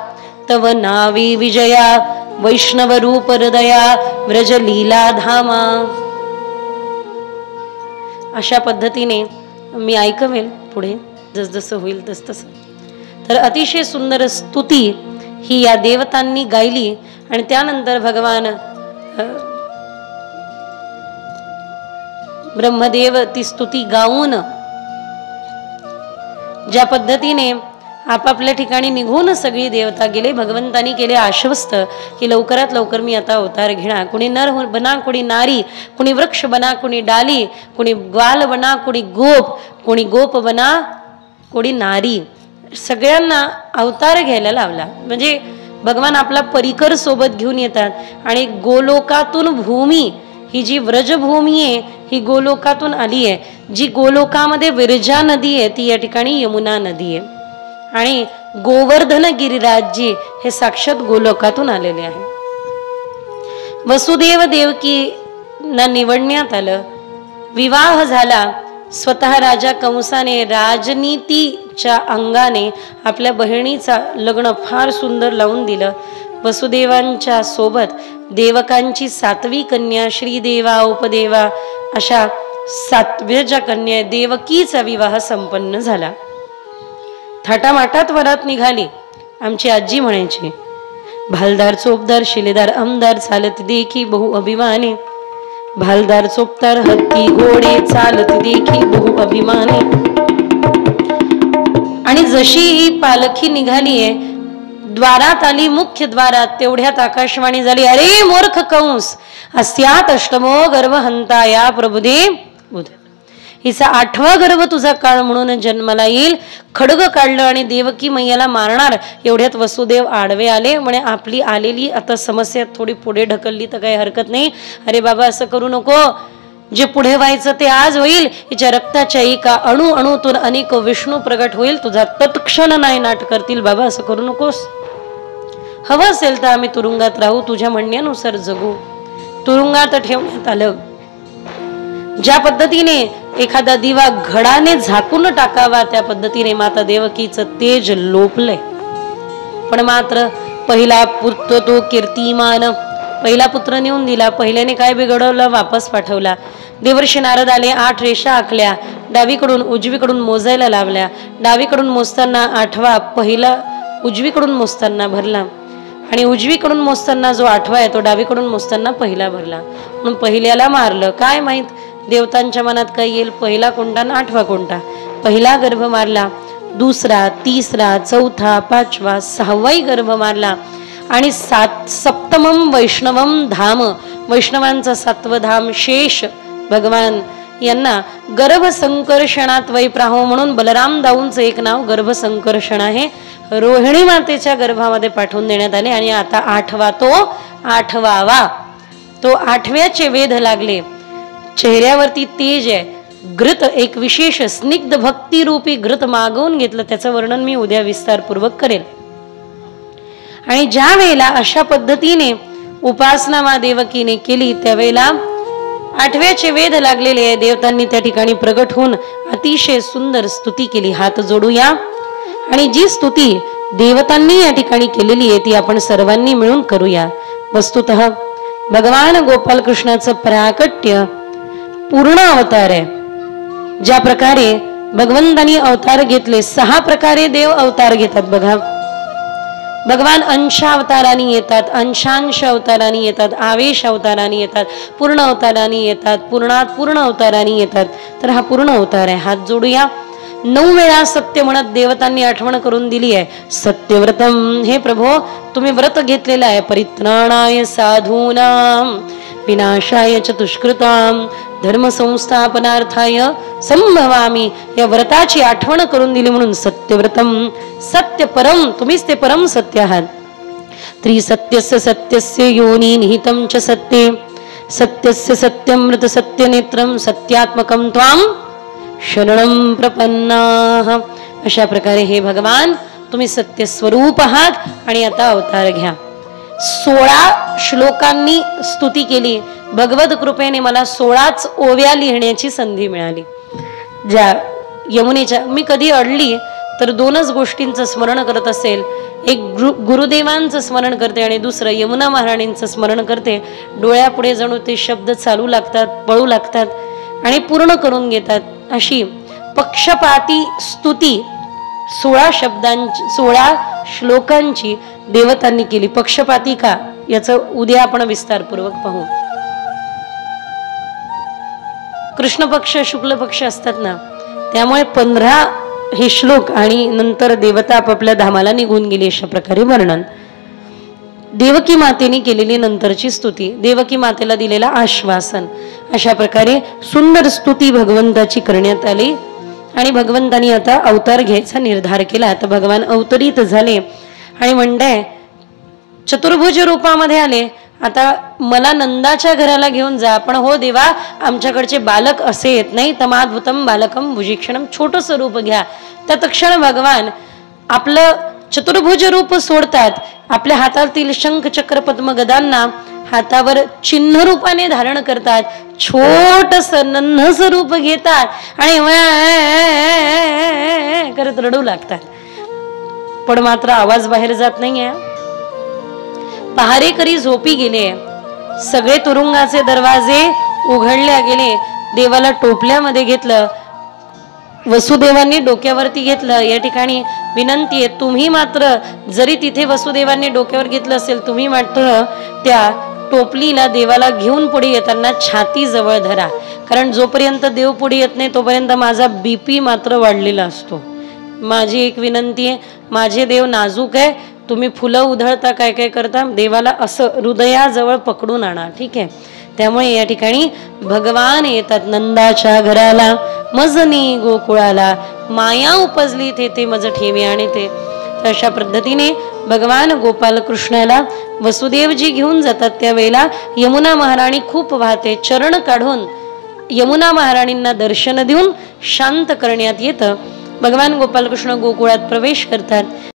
तव नावी विजया वैष्णव रूप हृदया व्रज लीला धामा. अशा पद्धतीने मी ऐकवेल पुढे जसजसं होईल तसतसं. तर अतिशय सुंदर स्तुती ही या देवतांनी गायली. आणि त्यानंतर भगवान ब्रह्मदेव ती स्तुती गाऊन ज्या पद्धतीने आपापल्या ठिकाणी निघून सगळी देवता गेले. भगवंतानी केले आश्वस्त की लवकरात लवकर मी आता अवतार घेणार. कुणी नर बना, कुणी नारी, कुणी वृक्ष बना, कुणी डाली, कुणी ग्वाल बना, कुणी गोप, कुणी गोप बना, कुणी नारी. सगळ्यांना अवतार घ्यायला लावला. म्हणजे भगवान आपला परिकर सोबत घेऊन येतात. आणि गोलोकातून भूमी ही जी व्रजभूमी आहे ही गोलोकातून आली आहे. जी गोलोकामध्ये विरजा नदी आहे ती या ठिकाणी यमुना नदी आहे. आणि गोवर्धन गिरिराजजी हे साक्षात गोलोकातून आलेले आहे. वसुदेव देवकींना निवडण्यात आलं. विवाह झाला. स्वतः राजा कंसाने राजनीतीच्या अंगाने आपल्या बहिणीचा लग्न फार सुंदर लावून दिलं. वसुदेवांच्या सोबत देवकांची 7वी कन्या श्रीदेवा उपदेवा अशा 7व्या ज्या कन्या देवकीचा विवाह संपन्न झाला. थाटामाटात वरात निघाली. आमची आजी म्हणायची, भालदार चोपदार शिलेदार आमदार चालत देखी बहु अभिमाने. भालदार चोपदार हत्ती घोडे चालत देखी बहु अभिमाने. आणि जशी ही पालखी निघालीये द्वारात आली, मुख्य द्वारात, तेवढ्यात आकाशवाणी झाली, अरे मूर्ख कंस, अस्यात अष्टमो गर्भ हंताया प्रभुदेव बुध. हिचा 8वा गर्भ तुझा काळ म्हणून जन्माला येईल. खडग काढलं आणि देवकी मैयाला मारणार. एवढ्यात वसुदेव आडवे आले. म्हणे आपली आलेली आता समस्या थोडी पुढे ढकलली तर काही हरकत नाही. अरे बाबा असं करू नको. जे पुढे व्हायचं ते आज होईल. हिच्या रक्ताच्या एका अणू अणूतून अनेक विष्णू प्रगट होईल. तुझा तत्क्षण नाही नाट करतील. बाबा असं करू नकोस. हवं असेल तर आम्ही तुरुंगात राहू, तुझ्या म्हणण्यानुसार जगू. तुरुंगात ठेवण्यात आलं. ज्या पद्धतीने एखादा दिवा घडाने झाकून टाकावा त्या पद्धतीने माता देवकीचं तेज लोपलंय. पण मात्र पहिला पुत्र तो कीर्तिमान, पहिला पुत्र नेऊन दिला. पहिल्याने काय बिघडवलं? वापस पाठवला. देवर्षी नारद आले. 8 रेषा आखल्या, डावीकडून उजवीकडून मोजायला लावल्या. डावीकडून मोजताना 8वा पहिला उजवीकडून मोजताना भरला आणि उजवीकडून मोजताना जो 8वा आहे तो डावीकडून मोजताना पहिला भरला. म्हणून पहिल्याला मारलं. काय माहित देवतांच्या मनात काय येईल? पहिला कोणता आणि 8वा कोणता? पहिला गर्भ मारला, दुसरा, तिसरा, चौथा, 5वा, 6वाही गर्भ मारला. आणि सप्तमम वैष्णवम धाम, वैष्णवांचा 7वं धाम शेष भगवान यांना गर्भसंकर्षणात वैप्राहो म्हणून बलराम दाऊंचं एक नाव गर्भसंकर्षण आहे. रोहिणी मातेच्या गर्भामध्ये पाठवून देण्यात आले. आणि आता 8वा तो 8वा तो 8व्याचे वेध लागले. चेहऱ्यावरती तेज आहे. घृत एक विशेष स्निग्ध भक्ती रूपी घृत मागवून घेतलं. त्याचं वर्णन मी उद्या विस्तारपूर्वक करेल. आणि ज्या वेळेला अशा पद्धतीने उपासना मा देवकीने केली त्यावेळेला 8व्याचे वेध लागलेले आहे. देवतांनी त्या ठिकाणी प्रगट होऊन अतिशय सुंदर स्तुती केली. हात जोडूया आणि जी स्तुती देवतांनी या ठिकाणी केलेली आहे ती आपण सर्वांनी मिळून करूया. वस्तुतः भगवान गोपाल कृष्णाचं प्राकट्य पूर्ण अवतार आहे. ज्या प्रकारे भगवंतांनी अवतार घेतले, 6 प्रकारे देव अवतार घेतात बघा. भगवान अंशावतारांनी येतात, अंशांश अवतारांनी येतात, आवेश अवतारांनी येतात, पूर्ण अवतारांनी येतात, पूर्णात पूर्ण अवतारांनी येतात. तर हा पूर्ण अवतार आहे. हात जोडूया. 9 वेळा सत्य म्हणत देवतांनी आठवण करून दिली आहे. सत्यव्रतम, हे प्रभो तुम्ही व्रत घेतलेलं आहे. परित्राणाय साधूनाम विनाशाय चतुष्कृताम धर्म संस्थापनार्थाय संभवामी, या व्रताची आठवण करून दिली म्हणून सत्यव्रतम, सत्य परम, तुम्हीच ते परम सत्य आहात. त्रिसत्यस्य सत्यस्य योनी निहितं च सत्ये सत्यस्य सत्यमृत सत्यनेत्रम सत्यात्मकं त्वां शरणं प्रपन्नाः. अशा प्रकारे हे भगवान तुम्ही सत्य स्वरूप आहात. आणि आता अवतार घ्या. 16 श्लोकांनी स्तुती केली. भगवत कृपेने मला 16च ओव्या लिहिण्याची संधी मिळाली. ज्या यमुनेच्या मी कधी अडली तर 2च गोष्टींचं स्मरण करत असेल. एक गुरुदेवांचं स्मरण करते आणि दुसरं यमुना महाराणींचं स्मरण करते. डोळ्यापुढे जणू ते शब्द चालू लागतात, पळू लागतात आणि पूर्ण करून घेतात. अशी पक्षपाती स्तुती 16 शब्दांची 16 श्लोकांची देवतांनी केली. पक्षपाती का याचं उद्या आपण विस्तारपूर्वक पाहू. कृष्ण पक्ष शुक्ल पक्ष असतात ना, त्यामुळे 15 हे श्लोक आणि नंतर देवता आपापल्या धामाला निघून गेली. अशा प्रकारे वर्णन. देवकी मातेने केलेली नंतरची स्तुती, देवकी मातेला दिलेला आश्वासन, अशा प्रकारे सुंदर स्तुती भगवंताची करण्यात आली. आणि भगवंतानी आता अवतार घ्यायचा निर्धार केला. आता भगवान अवतरित झाले आणि म्हणताय चतुर्भुज रूपामध्ये आले. आता मला नंदाच्या घराला घेऊन जा. पण हो देवा, आमच्याकडचे बालक असे येत नाही. तमाद्भुतम बालकम भुजीक्षणम, छोटं स्वरूप घ्या. तत्क्षण भगवान आपलं चतुर्भुज रूप सोडतात. आपल्या हातातील शंख चक्र पद्म गदांना हातावर चिन्ह रूपाने धारण करतात. छोटस नन्ह स्वरूप घेतात आणि करत रडू लागतात. पण मात्र आवाज बाहेर जात नाहीये. पहारेकरी झोपी गेले. सगळे तुरुंगाचे दरवाजे उघडले गेले. देवाला टोपल्यामध्ये घेतलं. वसुदेवांनी डोक्यावरती घेतलं. या ठिकाणी विनंती आहे, तुम्ही मात्र जरी तिथे वसुदेवांनी डोक्यावर घेतलं असेल, तुम्ही मात्र त्या टोपलीला देवाला घेऊन पुढे येताना छाती जवळ धरा. कारण जोपर्यंत देव पुढे येत नाही तोपर्यंत माझा BP मात्र वाढलेला असतो. माझी एक विनंती आहे, माझे देव नाजूक आहे. तुम्ही फुलं उधळता, काय काय करता, देवाला असं हृदयाजवळ पकडून आणा. ठीक आहे. त्यामुळे या ठिकाणी भगवान येतात नंदाच्या घराला. मजनी गोकुळाला माया उपजली ते मज ठेवी आणि ते. अशा पद्धतीने भगवान गोपाल कृष्णाला वसुदेवजी घेऊन जातात. त्यावेळेला यमुना महाराणी खूप वाहते. चरण काढून यमुना महाराणींना दर्शन देऊन शांत करण्यात येतं. भगवान गोपालकृष्ण गोकुळात प्रवेश करतात.